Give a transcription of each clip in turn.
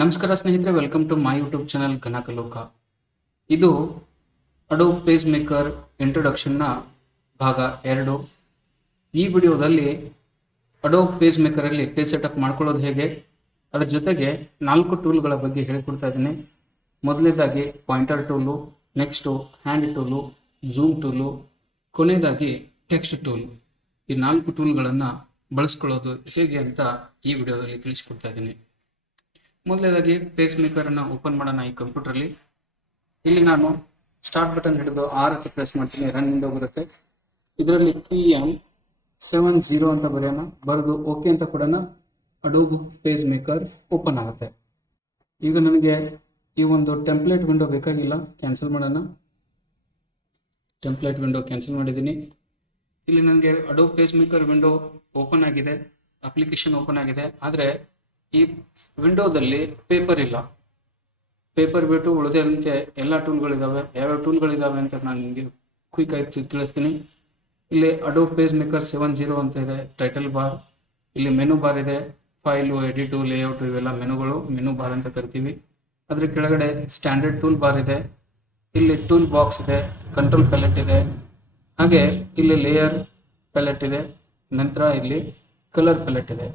ನಮಸ್ಕಾರ ಸ್ನೇಹಿತರೆ, welcome to my YouTube channel Kanakaloka. ಇದು ಅಡೋಬ್ ಪೇಜ್ ಮೇಕರ್ ಇಂಟ್ರೊಡಕ್ಷನ್ನ ಭಾಗ 2. ಈ ವಿಡಿಯೋದಲ್ಲಿ ಅಡೋಬ್ ಪೇಜ್ ಮೇಕರಲ್ಲಿ ಪೇಜ್ ಸೆಟಪ್ ಮಾಡ್ಕೊಳ್ಳೋದು ಹೇಗೆ, ಅದರ ಜೊತೆಗೆ 4 ಟೂಲ್ಗಳ ಬಗ್ಗೆ ಹೇಳಿಕೊಡ್ತಾ ಇದ್ದೀನಿ. ಮೊದಲನೇದಾಗಿ pointer tool, next hand tool, zoom tool, ಕೊನೆಯದಾಗಿ ಟೆಕ್ಸ್ಟ್ ಟೂಲ್. ಈ 4 ಟೂಲ್ಗಳನ್ನು ಬಳಸ್ಕೊಳ್ಳೋದು ಹೇಗೆ ಅಂತ ಈ ವಿಡಿಯೋದಲ್ಲಿ ತಿಳಿಸ್ಕೊಡ್ತಾ ಇದ್ದೀನಿ. ಮೊದಲನೇದಾಗಿ ಪೇಜ್ ಮೇಕರನ್ನು ಓಪನ್ ಮಾಡೋಣ. ಈ ಕಂಪ್ಯೂಟರ್ಲಿ ಇಲ್ಲಿ ನಾನು ಸ್ಟಾರ್ಟ್ ಬಟನ್ ಹಿಡಿದು 6 ಪ್ರೆಸ್ ಮಾಡ್ತೀನಿ. ರನ್ ವಿಂಡೋ ಬರುತ್ತೆ. ಇದರಲ್ಲಿ PM70 ಅಂತ ಬರೆಯೋಣ, ಬರೆದು ಓಕೆ ಅಂತ ಕೊಡೋಣ. ಅಡೋಬ್ ಪೇಜ್ ಮೇಕರ್ ಓಪನ್ ಆಗುತ್ತೆ. ಈಗ ನನಗೆ ಈ ಒಂದು ಟೆಂಪ್ಲೇಟ್ ವಿಂಡೋ ಬೇಕಾಗಿಲ್ಲ, ಕ್ಯಾನ್ಸಲ್ ಮಾಡೋಣ. ಟೆಂಪ್ಲೇಟ್ ವಿಂಡೋ ಕ್ಯಾನ್ಸಲ್ ಮಾಡಿದ್ದೀನಿ. ಇಲ್ಲಿ ನನಗೆ adobe page maker window open ಆಗಿದೆ, ಅಪ್ಲಿಕೇಶನ್ ಓಪನ್ ಆಗಿದೆ. ಆದರೆ ಈ ವಿಂಡೋದಲ್ಲಿ ಪೇಪರ್ ಇಲ್ಲ. ಪೇಪರ್ ಬಿಟ್ಟು ಉಳಿದಂತೆ ಎಲ್ಲ ಟೂಲ್ಗಳಿದ್ದಾವೆ. ಯಾವ್ಯಾವ ಟೂಲ್ಗಳಿದ್ದಾವೆ ಅಂತ ನಾನು ನಿಮಗೆ ಕ್ವಿಕ್ ಆಗಿ ತಿಳಿಸ್ತೀನಿ. ಇಲ್ಲಿ ಅಡೋಬ್ ಪೇಜ್ ಮೇಕರ್ 70 ಅಂತ ಇದೆ, ಟೈಟಲ್ ಬಾರ್. ಇಲ್ಲಿ ಮೆನು ಬಾರ್ ಇದೆ, ಫೈಲು, ಎಡಿಟು, ಲೇಔಟ್, ಇವೆಲ್ಲ ಮೆನುಗಳು, ಮೆನು ಬಾರ್ ಅಂತ ಕರಿತೀವಿ. ಅದ್ರ ಕೆಳಗಡೆ ಸ್ಟ್ಯಾಂಡರ್ಡ್ ಟೂಲ್ ಬಾರ್ ಇದೆ. ಇಲ್ಲಿ ಟೂಲ್ ಬಾಕ್ಸ್ ಇದೆ, ಕಂಟ್ರೋಲ್ ಪ್ಯಾಲೆಟ್ ಇದೆ, ಹಾಗೆ ಇಲ್ಲಿ ಲೇಯರ್ ಪ್ಯಾಲೆಟ್ ಇದೆ, ನಂತರ ಇಲ್ಲಿ ಕಲರ್ ಪ್ಯಾಲೆಟ್ ಇದೆ.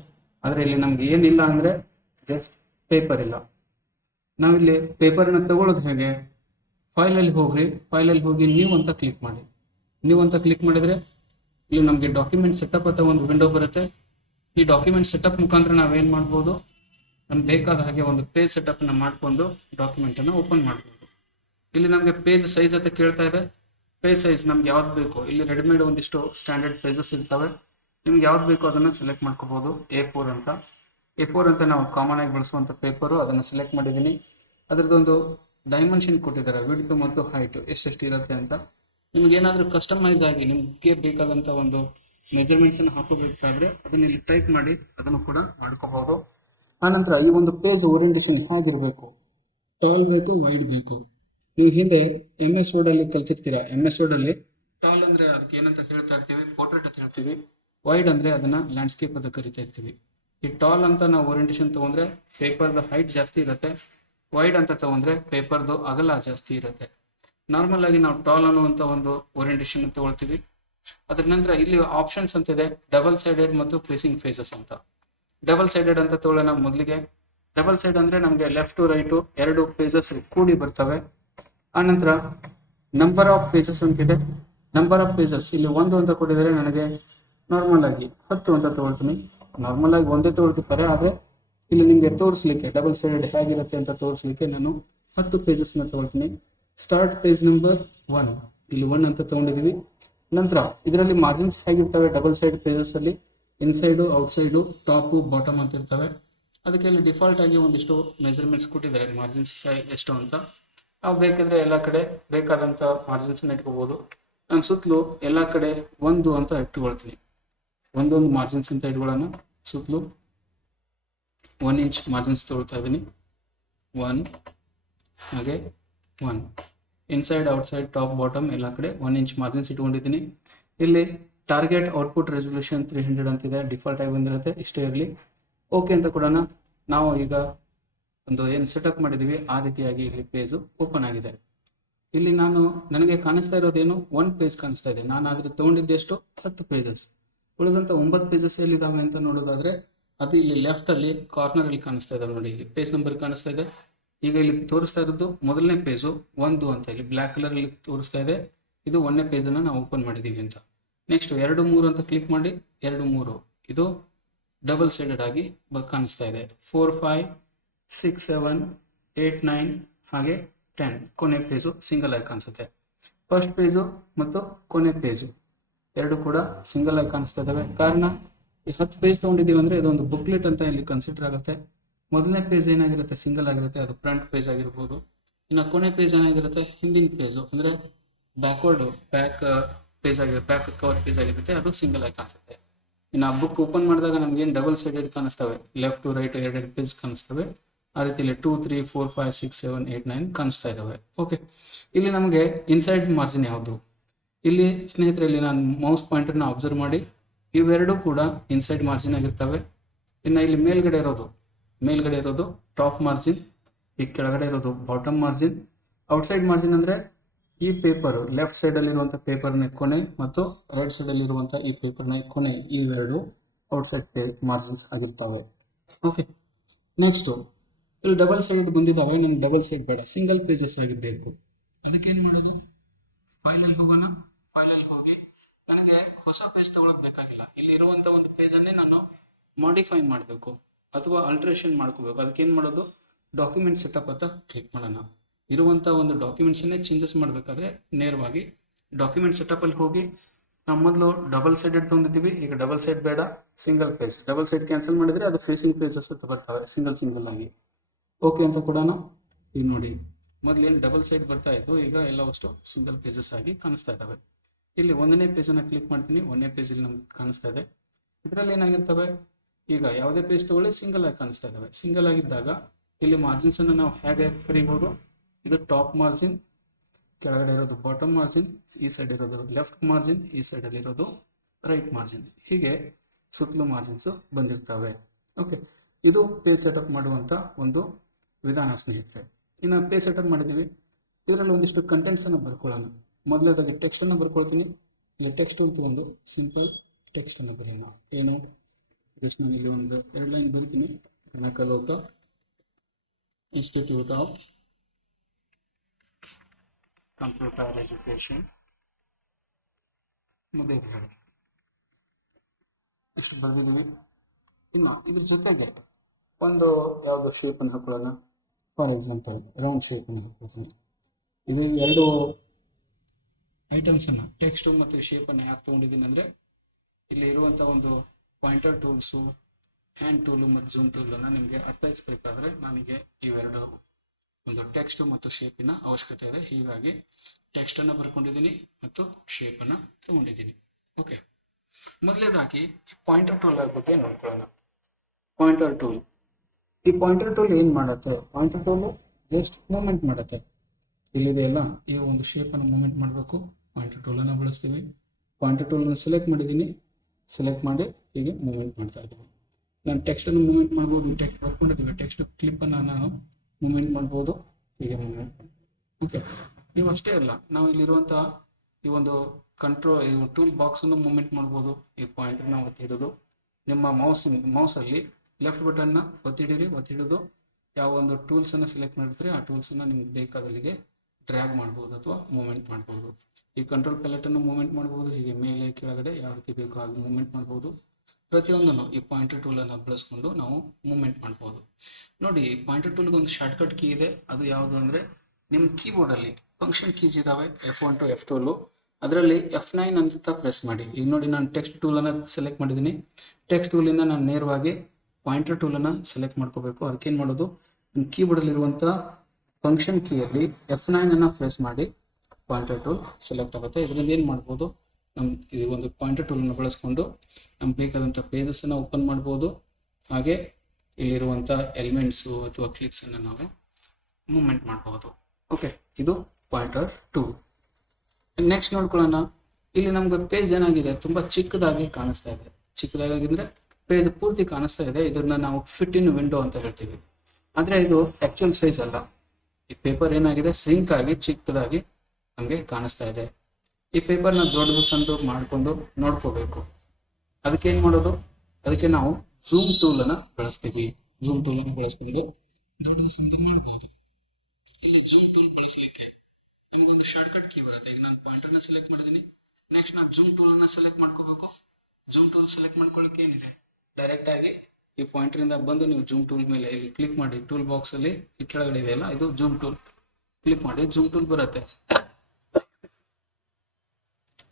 ಆದರೆ ಇಲ್ಲಿ ನಮ್ಗೆ ಏನಿಲ್ಲ ಅಂದರೆ ಜಸ್ಟ್ ಪೇಪರ್ ಇಲ್ಲ. ನಾವಿಲ್ಲಿ ಪೇಪರ್ನ ತಗೊಳ್ಳೋದು ಹೇಗೆ? ಫೈಲಲ್ಲಿ ಹೋಗ್ರಿ, ಫೈಲಲ್ಲಿ ಹೋಗಿ ನ್ಯೂ ಅಂತ ಕ್ಲಿಕ್ ಮಾಡಿ. ನ್ಯೂ ಅಂತ ಕ್ಲಿಕ್ ಮಾಡಿದರೆ ಇಲ್ಲಿ ನಮಗೆ ಡಾಕ್ಯುಮೆಂಟ್ ಸೆಟಪ್ ಅಂತ ಒಂದು ವಿಂಡೋ ಬರುತ್ತೆ. ಈ ಡಾಕ್ಯುಮೆಂಟ್ ಸೆಟಪ್ ಮುಖಾಂತರ ನಾವೇನು ಮಾಡ್ಬೋದು, ನಮ್ಗೆ ಬೇಕಾದ ಹಾಗೆ ಒಂದು ಪೇಜ್ ಸೆಟಪ್ನ ಮಾಡಿಕೊಂಡು ಡಾಕ್ಯುಮೆಂಟನ್ನು ಓಪನ್ ಮಾಡ್ಬೋದು. ಇಲ್ಲಿ ನಮಗೆ ಪೇಜ್ ಸೈಜ್ ಅಂತ ಕೇಳ್ತಾ ಇದೆ. ಪೇಜ್ ಸೈಜ್ ನಮ್ಗೆ ಯಾವ್ದು ಬೇಕು, ಇಲ್ಲಿ ರೆಡಿಮೇಡ್ ಒಂದಿಷ್ಟು ಸ್ಟ್ಯಾಂಡರ್ಡ್ ಪೇಜಸ್ ಇರ್ತವೆ. ನಿಮ್ಗೆ ಯಾವ್ದು ಬೇಕೋ ಅದನ್ನು ಸೆಲೆಕ್ಟ್ ಮಾಡ್ಕೋಬಹುದು. A4 ಅಂತ, A4 ಅಂತ ನಾವು ಕಾಮನ್ ಆಗಿ ಬಳಸುವಂಥ ಪೇಪರು, ಅದನ್ನು ಸೆಲೆಕ್ಟ್ ಮಾಡಿದ್ದೀನಿ. ಅದರದ್ದೊಂದು ಡೈಮೆನ್ಷನ್ ಕೊಟ್ಟಿದ್ದಾರೆ, ವಿಡ್ತ್ ಮತ್ತು ಹೈಟ್ ಎಷ್ಟೆಷ್ಟು ಇರುತ್ತೆ ಅಂತ. ನಿಮ್ಗೆ ಏನಾದರೂ ಕಸ್ಟಮೈಸ್ ಆಗಿ ನಿಮ್ಗೆ ಬೇಕಾದಂಥ ಒಂದು ಮೆಜರ್ಮೆಂಟ್ಸನ್ನು ಹಾಕೋಬೇಕಾದ್ರೆ ಅದನ್ನ ಇಲ್ಲಿ ಟೈಪ್ ಮಾಡಿ ಅದನ್ನು ಕೂಡ ಮಾಡ್ಕೋಬಹುದು. ಆನಂತರ ಈ ಒಂದು ಪೇಜ್ ಓರಿಯೆಂಟೇಷನ್ ಹೇಗಿರಬೇಕು, ಟಾಲ್ ಬೇಕು, ವೈಡ್ ಬೇಕು. ನೀವು ಹಿಂದೆ MS Word ಅಲ್ಲಿ ಕಲ್ತಿರ್ತೀರಾ. MS Word ಅಲ್ಲಿ ಟಾಲ್ ಅಂದ್ರೆ ಅದಕ್ಕೆ ಏನಂತ ಹೇಳ್ತಾ ಇರ್ತೀವಿ, ಪೋರ್ಟ್ರೇಟ್ ಅಂತ ಹೇಳ್ತೀವಿ. ವೈಡ್ ಅಂದ್ರೆ ಅದನ್ನ ಲ್ಯಾಂಡ್ಸ್ಕೇಪ್ ಅಂತ ಕರಿತಾ ಇರ್ತೀವಿ. ಈ ಟಾಲ್ ಅಂತ ನಾವು ಓರಿಯೆಂಟೇಷನ್ ತಗೊಂಡ್ರೆ ಪೇಪರ್ದು ಹೈಟ್ ಜಾಸ್ತಿ ಇರುತ್ತೆ. ವೈಡ್ ಅಂತ ತಗೊಂಡ್ರೆ ಪೇಪರ್ದು ಅಗಲ ಜಾಸ್ತಿ ಇರುತ್ತೆ. ನಾರ್ಮಲ್ ಆಗಿ ನಾವು ಟಾಲ್ ಅನ್ನುವಂಥ ಒಂದು ಓರಿಯೆಂಟೇಷನ್ ತಗೊಳ್ತೀವಿ. ಅದ್ರ ನಂತರ ಇಲ್ಲಿ ಆಪ್ಷನ್ಸ್ ಅಂತ ಇದೆ, ಡಬಲ್ ಸೈಡೆಡ್ ಮತ್ತು ಫೇಸಿಂಗ್ ಫೇಸಸ್ ಅಂತ. ಡಬಲ್ ಸೈಡೆಡ್ ಅಂತ ತಗೊಳ್ಳೋಣ. ಮೊದಲಿಗೆ ಡಬಲ್ ಸೈಡ್ ಅಂದ್ರೆ ನಮಗೆ ಲೆಫ್ಟ್ ರೈಟು 2 ಪೇಜಸ್ ಕೂಡಿ ಬರ್ತವೆ. ಆನಂತರ ನಂಬರ್ ಆಫ್ ಪೇಜಸ್ ಅಂತಿದೆ. ನಂಬರ್ ಆಫ್ ಪೇಜಸ್ ಇಲ್ಲಿ 1 ಅಂತ ಕೊಟ್ಟಿದ್ದಾರೆ. ನನಗೆ ನಾರ್ಮಲ್ ಆಗಿ 10 ಅಂತ ತಗೊಳ್ತೀನಿ. ನಾರ್ಮಲ್ ಆಗಿ ಒಂದೇ ತಗೊಳ್ತಿರ್ತಾರೆ, ಆದರೆ ಇಲ್ಲಿ ನಿಮಗೆ ತೋರಿಸ್ಲಿಕ್ಕೆ ಡಬಲ್ ಸೈಡೆಡ್ ಹೇಗಿರುತ್ತೆ ಅಂತ ತೋರಿಸ್ಲಿಕ್ಕೆ ನಾನು 10 ಪೇಜಸ್ನ ತಗೊಳ್ತೀನಿ. ಸ್ಟಾರ್ಟ್ ಪೇಜ್ ನಂಬರ್ 1, ಇಲ್ಲಿ 1 ಅಂತ ತಗೊಂಡಿದ್ದೀವಿ. ನಂತರ ಇದರಲ್ಲಿ ಮಾರ್ಜಿನ್ಸ್ ಹೇಗಿರ್ತವೆ ಡಬಲ್ ಸೈಡ್ ಪೇಜಸ್ ಅಲ್ಲಿ, ಇನ್ಸೈಡು, ಔಟ್ಸೈಡು, ಟಾಪು, ಬಾಟಮ್ ಅಂತ ಇರ್ತವೆ. ಅದಕ್ಕೆ ಇಲ್ಲಿ ಡಿಫಾಲ್ಟ್ ಆಗಿ ಒಂದಿಷ್ಟು ಮೆಜರ್ಮೆಂಟ್ಸ್ ಕೊಟ್ಟಿದ್ದಾರೆ, ಮಾರ್ಜಿನ್ಸ್ ಎಷ್ಟು ಅಂತ. ನಾವು ಬೇಕಿದ್ರೆ ಎಲ್ಲ ಕಡೆ ಬೇಕಾದಂಥ ಮಾರ್ಜಿನ್ಸ್ನ ಇಟ್ಕೋಬಹುದು. ನಾನು ಸುತ್ತಲೂ ಎಲ್ಲ ಕಡೆ 1 ಅಂತ ಇಟ್ಕೊಳ್ತೀನಿ. ಒಂದೊಂದು ಮಾರ್ಜಿನ್ಸ್ ಅಂತ ಇಟ್ಕೊಳ್ಳೋಣ. ಸುತ್ತಲೂ 1 ಇಂಚ್ ಮಾರ್ಜಿನ್ಸ್ ತಗೊಳ್ತಾ ಇದ್ದೀನಿ. 1, ಹಾಗೆ 1. ಇನ್ಸೈಡ್, ಔಟ್ಸೈಡ್, ಟಾಪ್, ಬಾಟಮ್ ಎಲ್ಲ ಕಡೆ 1 ಇಂಚ್ ಮಾರ್ಜಿನ್ಸ್ ಇಟ್ಕೊಂಡಿದ್ದೀನಿ. ಇಲ್ಲಿ ಟಾರ್ಗೆಟ್ ಔಟ್ಪುಟ್ ರೆಸಲ್ಯೂಷನ್ 300 ಅಂತಿದೆ, ಡಿಫಾಲ್ಟ್ ಆಗಿ ಬಂದಿರುತ್ತೆ. ಇಷ್ಟೇ ಇರಲಿ, ಓಕೆ ಅಂತ ಕೊಡೋಣ. ನಾವು ಈಗ ಒಂದು ಏನು ಸೆಟಪ್ ಮಾಡಿದ್ದೀವಿ ಆ ರೀತಿಯಾಗಿ ಇಲ್ಲಿ ಪೇಜು ಓಪನ್ ಆಗಿದೆ. ಇಲ್ಲಿ ನನಗೆ ಕಾಣಿಸ್ತಾ ಇರೋದೇನು, 1 ಪೇಜ್ ಕಾಣಿಸ್ತಾ ಇದೆ. ನಾನು ಆದ್ರೆ ತಗೊಂಡಿದ್ದೆಷ್ಟು 10 ಪೇಜಸ್. ಉಳಿದಂತ 9 ಪೇಜಸ್ ಎಲ್ಲಿದ್ದಾವೆ ಅಂತ ನೋಡೋದಾದ್ರೆ ಅದು ಇಲ್ಲಿ ಲೆಫ್ಟ್ ಅಲ್ಲಿ ಕಾರ್ನರ್ ಅಲ್ಲಿ ಕಾಣಿಸ್ತಾ ಇದೆ ನೋಡಿ. ಇಲ್ಲಿ ಪೇಜ್ ನಂಬರ್ ಕಾಣಿಸ್ತಾ ಇದೆ. ಈಗ ಇಲ್ಲಿ ತೋರಿಸ್ತಾ ಇರೋದು ಮೊದಲನೇ ಪೇಜು 1 ಅಂತ ಇಲ್ಲಿ ಬ್ಲಾಕ್ ಕಲರ್ ಅಲ್ಲಿ ತೋರಿಸ್ತಾ ಇದೆ. ಇದು 1ನೇ ಪೇಜ್ ಅನ್ನ ನಾವು ಓಪನ್ ಮಾಡಿದೀವಿ ಅಂತ. ನೆಕ್ಸ್ಟ್ 2, 3 ಅಂತ ಕ್ಲಿಕ್ ಮಾಡಿ 2, 3 ಇದು ಡಬಲ್ ಸೈಡೆಡ್ ಆಗಿ ಕಾಣಿಸ್ತಾ ಇದೆ. 4, 5, 6, 7, 8, 9 ಹಾಗೆ 10 ಕೊನೆ ಪೇಜು ಸಿಂಗಲ್ ಆಗಿ ಕಾಣಿಸುತ್ತೆ. ಫಸ್ಟ್ ಪೇಜು ಮತ್ತು ಕೊನೆ ಪೇಜು 2 ಕೂಡ ಸಿಂಗಲ್ ಆಗಿ ಕಾಣಿಸ್ತಾ ಇದ್ದಾವೆ. ಕಾರಣ ಈ 10 ಪೇಜ್ ತಗೊಂಡಿದ್ದೀವಿ ಅಂದ್ರೆ ಇದೊಂದು ಬುಕ್ಲೆಟ್ ಅಂತ ಇಲ್ಲಿ ಕನ್ಸಿಡರ್ ಆಗುತ್ತೆ. ಮೊದಲನೇ ಪೇಜ್ ಏನಾಗಿರುತ್ತೆ ಸಿಂಗಲ್ ಆಗಿರುತ್ತೆ, ಅದು ಫ್ರಂಟ್ ಪೇಜ್ ಆಗಿರ್ಬೋದು. ಇನ್ನು ಕೊನೆ ಪೇಜ್ ಏನಾಗಿರುತ್ತೆ ಹಿಂದಿನ ಪೇಜು ಅಂದ್ರೆ ಬ್ಯಾಕ್ ಪೇಜ್ ಆಗಿರುತ್ತೆ, ಬ್ಯಾಕ್ ಕವರ್ ಪೇಜ್ ಆಗಿರುತ್ತೆ, ಅದು ಸಿಂಗಲ್ ಆಗಿ ಕಾಣಿಸುತ್ತೆ. ಇನ್ನು ಬುಕ್ ಓಪನ್ ಮಾಡಿದಾಗ ನಮ್ಗೆ ಏನು ಡಬಲ್ ಸೈಡೆಡ್ ಕಾಣಿಸ್ತವೆ, ಲೆಫ್ಟ್ ಟು ರೈಟ್ 2 ಪೇಜ್ ಕಾಣಿಸ್ತವೆ. ಆ ರೀತಿ ಇಲ್ಲಿ 2, 3, 4, 5, 6, 7, 8, 9 ಕಾಣಿಸ್ತಾ ಇದ್ದಾವೆ. ಓಕೆ, ಇಲ್ಲಿ ನಮಗೆ ಇನ್ಸೈಡ್ ಮಾರ್ಜಿನ್ ಯಾವುದು? ಇಲ್ಲಿ ಸ್ನೇಹಿತರೆ ಇಲ್ಲಿ ನಾನು ಮೌಸ್ ಪಾಯಿಂಟರ್ನ ಅಬ್ಸರ್ವ್ ಮಾಡಿ, ಇವೆರಡೂ ಕೂಡ ಇನ್ಸೈಡ್ ಮಾರ್ಜಿನ್ ಆಗಿರ್ತವೆ. ಇನ್ನು ಇಲ್ಲಿ ಮೇಲ್ಗಡೆ ಇರೋದು ಮೇಲ್ಗಡೆ ಇರೋದು ಟಾಪ್ ಮಾರ್ಜಿನ್, ಈ ಕೆಳಗಡೆ ಇರೋದು ಬಾಟಮ್ ಮಾರ್ಜಿನ್. ಔಟ್ಸೈಡ್ ಮಾರ್ಜಿನ್ ಅಂದರೆ ಈ ಪೇಪರ್ ಲೆಫ್ಟ್ ಸೈಡಲ್ಲಿರುವಂಥ ಪೇಪರ್ನ ಕೊನೆ ಮತ್ತು ರೈಟ್ ಸೈಡಲ್ಲಿರುವಂಥ ಈ ಪೇಪರ್ನ ಕೊನೆ, ಇವೆರಡು ಔಟ್ಸೈಡ್ ಮಾರ್ಜಿನ್ಸ್ ಆಗಿರ್ತವೆ. ಓಕೆ, ನೆಕ್ಸ್ಟು ಇಲ್ಲಿ ಡಬಲ್ ಸೈಡ್ ಬಂದಿದ್ದಾವೆ, ನಮ್ಗೆ ಡಬಲ್ ಸೈಡ್ ಬೇಡ, ಸಿಂಗಲ್ ಪೇಜಸ್ ಆಗಿರಬೇಕು. ಅದಕ್ಕೆ ಏನು ಮಾಡೋದು, ಫೈಲಲ್ಲಿ ಹೋಗೋಣ. ಫೈಲಲ್ಲಿ ಹೋಗಿ ನನಗೆ ಹೊಸ ಪೇಜ್ ತಗೊಳಕ್ ಬೇಕಾಗಿಲ್ಲ, ಇಲ್ಲಿ ಇರುವಂಥ ಒಂದು ಪೇಜನ್ನೇ ನಾನು ಮಾಡಿಫೈ ಮಾಡಬೇಕು ಅಥವಾ ಅಲ್ಟ್ರೇಷನ್ ಮಾಡ್ಕೋಬೇಕು. ಅದಕ್ಕೆ ಏನು ಮಾಡೋದು, ಡಾಕ್ಯುಮೆಂಟ್ ಸೆಟಪ್ ಅಂತ ಕ್ಲಿಕ್ ಮಾಡೋಣ. ಇರುವಂಥ ಒಂದು ಡಾಕ್ಯುಮೆಂಟ್ಸನ್ನೇ ಚೇಂಜಸ್ ಮಾಡಬೇಕಾದ್ರೆ ನೇರವಾಗಿ ಡಾಕ್ಯುಮೆಂಟ್ ಸೆಟಪಲ್ಲಿ ಹೋಗಿ ನಾವು ಮೊದಲು ಡಬಲ್ ಸೈಡೆಡ್ ತೊಗೊಂಡಿದ್ದೀವಿ, ಈಗ ಡಬಲ್ ಸೈಡ್ ಬೇಡ, single page. Double side cancel ಮಾಡಿದರೆ ಅದು ಫೇಸಿಂಗ್ ಪೇಜಸ್ ಅಂತ ಬರ್ತವೆ ಸಿಂಗಲ್ ಆಗಿ. ಓಕೆ ಅಂತ ಕೊಡೋಣ. ಈಗ ನೋಡಿ, ಮೊದಲೇನು ಡಬಲ್ ಸೈಡ್ ಬರ್ತಾ ಇತ್ತು, ಈಗ ಎಲ್ಲ ಅಷ್ಟು ಸಿಂಗಲ್ ಪೇಜಸ್ ಆಗಿ ಕಾಣಿಸ್ತಾ ಇದ್ದಾವೆ. ಇಲ್ಲಿ ಒಂದನೇ ಪೇಜನ್ನು ಕ್ಲಿಕ್ ಮಾಡ್ತೀನಿ, ಒಂದನೇ ಪೇಜಲ್ಲಿ ನಮ್ಗೆ ಕಾಣಿಸ್ತಾ ಇದೆ. ಇದರಲ್ಲಿ ಏನಾಗಿರ್ತವೆ, ಈಗ ಯಾವುದೇ ಪೇಜ್ ತಗೊಳ್ಳಿ ಸಿಂಗಲ್ ಆಗಿ ಕಾಣಿಸ್ತಾ ಇದ್ದಾವೆ. ಸಿಂಗಲ್ ಆಗಿದ್ದಾಗ ಇಲ್ಲಿ ಮಾರ್ಜಿನ್ಸ್ ಅನ್ನು ನಾವು ಹೇಗೆ ಕರಿಬಹುದು, ಇದು ಟಾಪ್ ಮಾರ್ಜಿನ್, ಕೆಳಗಡೆ ಇರೋದು ಬಾಟಮ್ ಮಾರ್ಜಿನ್, ಈ ಸೈಡ್ ಇರೋದು ಲೆಫ್ಟ್ ಮಾರ್ಜಿನ್, ಈ ಸೈಡಲ್ಲಿ ಇರೋದು ರೈಟ್ ಮಾರ್ಜಿನ್, ಹೀಗೆ ಸುತ್ತಲೂ ಮಾರ್ಜಿನ್ಸ್ ಬಂದಿರ್ತವೆ. ಓಕೆ, ಇದು ಪೇಜ್ ಸೆಟಪ್ ಮಾಡುವಂಥ ಒಂದು ವಿಧಾನ ಸ್ನೇಹಿತರೆ. ಇನ್ನು ಪೇಜ್ ಸೆಟಪ್ ಮಾಡಿದ್ದೀವಿ, ಇದರಲ್ಲಿ ಒಂದಿಷ್ಟು ಕಂಟೆಂಟ್ಸನ್ನು ಬರ್ಕೊಳ್ಳೋಣ. ಮೊದಲದಾಗಿ ಟೆಕ್ಸ್ಟನ್ನು ಬರ್ಕೊಳ್ತೀನಿ. ಇಲ್ಲಿ ಟೆಕ್ಸ್ಟ್ ಅಂತ ಒಂದು ಸಿಂಪಲ್ ಟೆಕ್ಸ್ಟನ್ನು ಬರೆಯೋಣ. ಏನು, ಜಸ್ಟ್ ನಾನು ಇಲ್ಲಿ ಒಂದು 2 ಲೈನ್ ಬರ್ತೀನಿ. Kanakaloka institute of computer education Muddebihal, ಇಷ್ಟು ಬರೆದಿದ್ದೀವಿ. ಇನ್ನು ಇದ್ರ ಜೊತೆಗೆ ಒಂದು ಯಾವುದೋ ಶೇಪನ್ನು ಹಾಕೊಳ್ಳೋಣ. ಫಾರ್ ಎಕ್ಸಾಂಪಲ್ ರೌಂಡ್ ಶೇಪನ್ನು ಹಾಕೊಳ್ತೀನಿ. ಇದು 2 ಐಟಮ್ಸನ್ನು, ಟೆಕ್ಸ್ಟು ಮತ್ತು ಶೇಪನ್ನು ಯಾಕೆ ತೊಗೊಂಡಿದ್ದೀನಿ ಅಂದರೆ, ಇಲ್ಲಿ ಇರುವಂಥ ಒಂದು ಪಾಯಿಂಟರ್ ಟೂಲ್ಸು, ಹ್ಯಾಂಡ್ ಟೂಲು ಮತ್ತು ಜೂಮ್ ಟೂಲನ್ನು ನಿಮಗೆ ಅರ್ಥೈಸಬೇಕಾದ್ರೆ ನನಗೆ ಇವೆರಡು ಒಂದು ಟೆಕ್ಸ್ಟ್ ಮತ್ತು ಶೇಪಿನ ಅವಶ್ಯಕತೆ ಇದೆ. ಹೀಗಾಗಿ ಟೆಕ್ಸ್ಟನ್ನು ಬರ್ಕೊಂಡಿದ್ದೀನಿ ಮತ್ತು ಶೇಪನ್ನು ತಗೊಂಡಿದ್ದೀನಿ. ಓಕೆ, ಮೊದಲೇದಾಗಿ ಪಾಯಿಂಟರ್ ಟೂಲ್ ಬಗ್ಗೆ ನೋಡ್ಕೊಳ್ಳೋಣ. ಪಾಯಿಂಟರ್ ಟೂಲ್, ಈ ಪಾಯಿಂಟರ್ ಟೂಲ್ ಏನು ಮಾಡುತ್ತೆ, ಪಾಯಿಂಟರ್ ಟೂಲು ಜಸ್ಟ್ ಮೂವ್ಮೆಂಟ್ ಮಾಡುತ್ತೆ. ಇಲ್ಲಿದೆಯಲ್ಲ, ಈ ಒಂದು ಶೇಪನ್ನು ಮೂವ್ಮೆಂಟ್ ಮಾಡಬೇಕು, ಪಾಯಿಂಟರ್ ಟೂಲನ್ನು ಬಳಸ್ತೀವಿ. ಪಾಯಿಂಟರ್ ಟೂಲನ್ನು ಸೆಲೆಕ್ಟ್ ಮಾಡಿದ್ದೀನಿ, ಸೆಲೆಕ್ಟ್ ಮಾಡಿ ಹೀಗೆ ಮೂವ್ಮೆಂಟ್ ಮಾಡ್ತಾ ಇದ್ದೀವಿ. ನಾನು ಟೆಕ್ಸ್ಟನ್ನು ಮೂವ್ಮೆಂಟ್ ಮಾಡ್ಬೋದು, ಟೆಕ್ಸ್ಟ್ ಬರ್ಕೊಂಡಿದ್ದೀವಿ, ಟೆಕ್ಸ್ಟ್ ಕ್ಲಿಪ್ಪನ್ನು ನಾನು ಮೂವ್ಮೆಂಟ್ ಮಾಡ್ಬೋದು, ಹೀಗೆ ಮೂವ್ಮೆಂಟ್. ಓಕೆ, ನೀವು ಅಷ್ಟೇ ಅಲ್ಲ, ನಾವು ಇಲ್ಲಿರುವಂಥ ಈ ಒಂದು ಈ ಟೂಲ್ ಬಾಕ್ಸನ್ನು ಮೂವ್ಮೆಂಟ್ ಮಾಡ್ಬೋದು. ಈ ಪಾಯಿಂಟರ್ನ ಒತ್ತಿಡೋದು, ನಿಮ್ಮ ಮೌಸಲ್ಲಿ ಲೆಫ್ಟ್ ಬಟನ್ನ ಒತ್ತಿಡಿದು ಯಾವ ಒಂದು ಟೂಲ್ಸನ್ನು ಸೆಲೆಕ್ಟ್ ಮಾಡಿರ್ತೀರಿ ಆ ಟೂಲ್ಸನ್ನು ನಿಮ್ಗೆ ಬೇಕಾದಲ್ಲಿಗೆ ಡ್ರ್ಯಾಗ್ ಮಾಡ್ಬೋದು ಅಥವಾ ಮೂವ್ಮೆಂಟ್ ಮಾಡ್ಬೋದು. ಈ ಕಂಟ್ರೋಲ್ ಪ್ಯಾಲೆಟನ್ನು ಮೂವ್ಮೆಂಟ್ ಮಾಡ್ಬೋದು, ಹೀಗೆ ಮೇಲೆ ಕೆಳಗಡೆ ಯಾವ ರೀತಿ ಬೇಕೋ ಹಾಗೆ ಮೂವ್ಮೆಂಟ್ ಮಾಡ್ಬೋದು. ಪ್ರತಿಯೊಂದನ್ನು ಈ ಪಾಯಿಂಟರ್ ಟೂಲನ್ನು ಬಳಸ್ಕೊಂಡು ನಾವು ಮೂವ್ಮೆಂಟ್ ಮಾಡ್ಬೋದು. ನೋಡಿ, ಪಾಯಿಂಟರ್ ಟೂಲ್ಗೆ ಒಂದು ಶಾರ್ಟ್ಕಟ್ ಕೀ ಇದೆ. ಅದು ಯಾವುದು ಅಂದರೆ, ನಿಮ್ಮ ಕೀಬೋರ್ಡಲ್ಲಿ ಫಂಕ್ಷನ್ ಕೀಸ್ ಇದ್ದಾವೆ, F1 to F2, ಅದರಲ್ಲಿ F9 ಅಂತ ಪ್ರೆಸ್ ಮಾಡಿ. ಈಗ ನೋಡಿ, ನಾನು ಟೆಕ್ಸ್ಟ್ ಟೂಲನ್ನು ಸೆಲೆಕ್ಟ್ ಮಾಡಿದ್ದೀನಿ. ಟೆಕ್ಸ್ಟ್ ಟೂಲಿಂದ ನಾನು ನೇರವಾಗಿ ಪಾಯಿಂಟರ್ ಟೂಲನ್ನು ಸೆಲೆಕ್ಟ್ ಮಾಡ್ಕೋಬೇಕು. ಅದಕ್ಕೇನು ಮಾಡೋದು, ನಿಮ್ಮ ಕೀಬೋರ್ಡಲ್ಲಿರುವಂಥ ಫಂಕ್ಷನ್ ಕೀಯಲ್ಲಿ F9 ಅನ್ನು ಪ್ರೆಸ್ ಮಾಡಿ ಪಾಯಿಂಟರ್ ಟೂಲ್ ಸೆಲೆಕ್ಟ್ ಆಗುತ್ತೆ. ಇದರಿಂದ ಏನು ಮಾಡ್ಬೋದು, ಈ ಒಂದು ಪಾಯಿಂಟರ್ ಟೂಲನ್ನು ಬಳಸ್ಕೊಂಡು ನಮ್ಗೆ ಬೇಕಾದಂಥ ಪೇಜಸ್ಸನ್ನು ಓಪನ್ ಮಾಡ್ಬೋದು. ಹಾಗೆ ಇಲ್ಲಿರುವಂಥ ಎಲಿಮೆಂಟ್ಸು ಅಥವಾ ಕ್ಲಿಪ್ಸನ್ನು ನಾವು ಮೂವ್ಮೆಂಟ್ ಮಾಡ್ಬೋದು. ಓಕೆ, ಇದು ಪಾಯಿಂಟರ್ ಟೂಲ್. ನೆಕ್ಸ್ಟ್ ನೋಡ್ಕೊಳ್ಳೋಣ. ಇಲ್ಲಿ ನಮ್ಗೆ ಪೇಜ್ ಏನಾಗಿದೆ, ತುಂಬ ಚಿಕ್ಕದಾಗಿ ಕಾಣಿಸ್ತಾ ಇದೆ. ಚಿಕ್ಕದಾಗಿದ್ರೆ ಪೇಜ್ ಪೂರ್ತಿ ಕಾಣಿಸ್ತಾ ಇದೆ, ಇದನ್ನ ನಾವು ಫಿಟ್ ಇನ್ ವಿಂಡೋ ಅಂತ ಹೇಳ್ತೀವಿ. ಆದರೆ ಇದು ಆ್ಯಕ್ಚುಯಲ್ ಸೈಜ್ ಅಲ್ಲ. ಈ ಪೇಪರ್ ಏನಾಗಿದೆ, ಸಿಂಕ್ ಆಗಿ ಚಿಕ್ಕದಾಗಿ ನಮಗೆ ಕಾಣಿಸ್ತಾ ಇದೆ. ಈ ಪೇಪರ್ನ ದೊಡ್ಡದು ಸಂದು ಮಾಡಿಕೊಂಡು ನೋಡ್ಕೋಬೇಕು. ಅದಕ್ಕೆ ಏನು ಮಾಡೋದು, ಅದಕ್ಕೆ ನಾವು ಝೂಮ್ ಟೂಲನ್ನು ಬಳಸ್ತೀವಿ. ಝೂಮ್ ಟೂಲನ್ನು ಬಳಸ್ಕೊಂಡು ದೊಡ್ಡದು ಸಂದು ಮಾಡ್ಬೋದು. ಇಲ್ಲಿ ಝೂಮ್ ಟೂಲ್ ಬಳಸಲಿಕ್ಕೆ ನಮಗೊಂದು ಶಾರ್ಟ್ಕಟ್ ಕೀ ಬರುತ್ತೆ. ಈಗ ನಾನು ಪಾಯಿಂಟರ್ನ ಸೆಲೆಕ್ಟ್ ಮಾಡಿದ್ದೀನಿ. ನೆಕ್ಸ್ಟ್ ನಾನು ಝೂಮ್ ಟೂಲನ್ನು ಸೆಲೆಕ್ಟ್ ಮಾಡ್ಕೋಬೇಕು. ಝೂಮ್ ಟೂಲ್ ಸೆಲೆಕ್ಟ್ ಮಾಡ್ಕೊಳ್ಳಿಕ್ಕೆ ಏನಿದೆ, ಡೈರೆಕ್ಟ್ ಆಗಿ ಈ ಪಾಯಿಂಟರಿಂದ ಬಂದು ನೀವು ಝೂಮ್ ಟೂಲ್ ಮೇಲೆ ಇಲ್ಲಿ ಕ್ಲಿಕ್ ಮಾಡಿ, ಟೂಲ್ ಬಾಕ್ಸ್ ಅಲ್ಲಿ ಈ ಕೆಳಗಡೆ ಇದೆಯಲ್ಲ, ಇದು ಝೂಮ್ ಟೂಲ್, ಕ್ಲಿಕ್ ಮಾಡಿ ಝೂಮ್ ಟೂಲ್ ಬರುತ್ತೆ.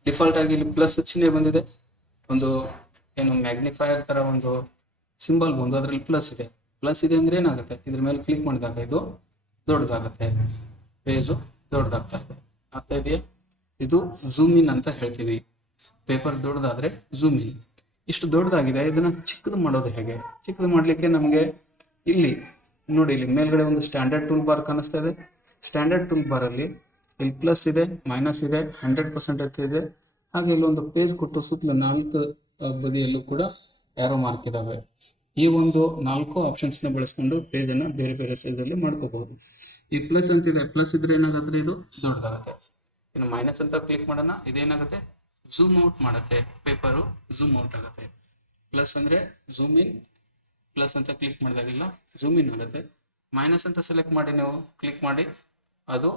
ಡಿಫಾಲ್ಟ್ ಆಗಿ ಇಲ್ಲಿ ಪ್ಲಸ್ ಚಿಹ್ನೆ ಬಂದಿದೆ, ಒಂದು ಏನು ಮ್ಯಾಗ್ನಿಫೈಯರ್ ತರ ಒಂದು ಸಿಂಬಲ್ ಬಂದು ಅದರಲ್ಲಿ ಪ್ಲಸ್ ಇದೆ. ಪ್ಲಸ್ ಇದೆ ಅಂದ್ರೆ ಏನಾಗುತ್ತೆ, ಇದ್ರ ಮೇಲೆ ಕ್ಲಿಕ್ ಮಾಡಿದಾಗ ಇದು ದೊಡ್ಡದಾಗುತ್ತೆ, ಪೇಜು ದೊಡ್ಡದಾಗ್ತಾ ಇದೆ. ಆಗ್ತಾ ಇದೆಯಾ, ಇದು ಝೂಮ್ ಇನ್ ಅಂತ ಹೇಳ್ತೀವಿ. ಪೇಪರ್ ದೊಡ್ಡದಾದ್ರೆ ಝೂಮ್ ಇನ್. ಇಷ್ಟು ದೊಡ್ಡದಾಗಿದೆ, ಇದನ್ನ ಚಿಕ್ಕದು ಮಾಡೋದು ಹೇಗೆ? ಚಿಕ್ಕದು ಮಾಡ್ಲಿಕ್ಕೆ ನಮಗೆ ಇಲ್ಲಿ ನೋಡಿ, ಇಲ್ಲಿ ಮೇಲ್ಗಡೆ ಒಂದು ಸ್ಟ್ಯಾಂಡರ್ಡ್ ಟೂಲ್ ಬಾರ್ ಕಾಣಿಸ್ತಾ ಇದೆ. ಸ್ಟ್ಯಾಂಡರ್ಡ್ ಟೂಲ್ ಬಾರ್ ಅಲ್ಲಿ ಇಲ್ಲಿ ಪ್ಲಸ್ ಇದೆ, ಮೈನಸ್ ಇದೆ, 100% ಇದೆ. ಹಾಗೆ ಇಲ್ಲಿ ಒಂದು ಪೇಜ್ ಕೊಟ್ಟು ಸುತ್ತಲೂ 4 ಬದಿಯಲ್ಲೂ ಕೂಡ ಆರೋ ಮಾರ್ಕ್ ಇದಾವೆ. ಈ ಒಂದು 4 ಆಪ್ಷನ್ಸ್ನ ಬಳಸ್ಕೊಂಡು ಪೇಜನ್ನು ಬೇರೆ ಬೇರೆ ಸೈಜಲ್ಲಿ ಮಾಡ್ಕೋಬಹುದು. ಈ ಪ್ಲಸ್ ಅಂತಿದೆ, ಪ್ಲಸ್ ಇದ್ರೆ ಏನಾಗುತ್ತೆ, ಇದು ದೊಡ್ಡದಾಗುತ್ತೆ. ಇನ್ನು ಮೈನಸ್ ಅಂತ ಕ್ಲಿಕ್ ಮಾಡೋಣ, ಇದೇನಾಗುತ್ತೆ, ಝೂಮ್ ಔಟ್ ಮಾಡುತ್ತೆ, ಪೇಪರು ಝೂಮ್ ಔಟ್ ಆಗುತ್ತೆ. ಪ್ಲಸ್ ಅಂದರೆ ಝೂಮ್ ಇನ್, ಪ್ಲಸ್ ಅಂತ ಕ್ಲಿಕ್ ಮಾಡಿದಾಗೆಲ್ಲ ಝೂಮ್ ಇನ್ ಆಗುತ್ತೆ. ಮೈನಸ್ ಅಂತ ಸೆಲೆಕ್ಟ್ ಮಾಡಿ ನೀವು ಕ್ಲಿಕ್ ಮಾಡಿ, ಅದು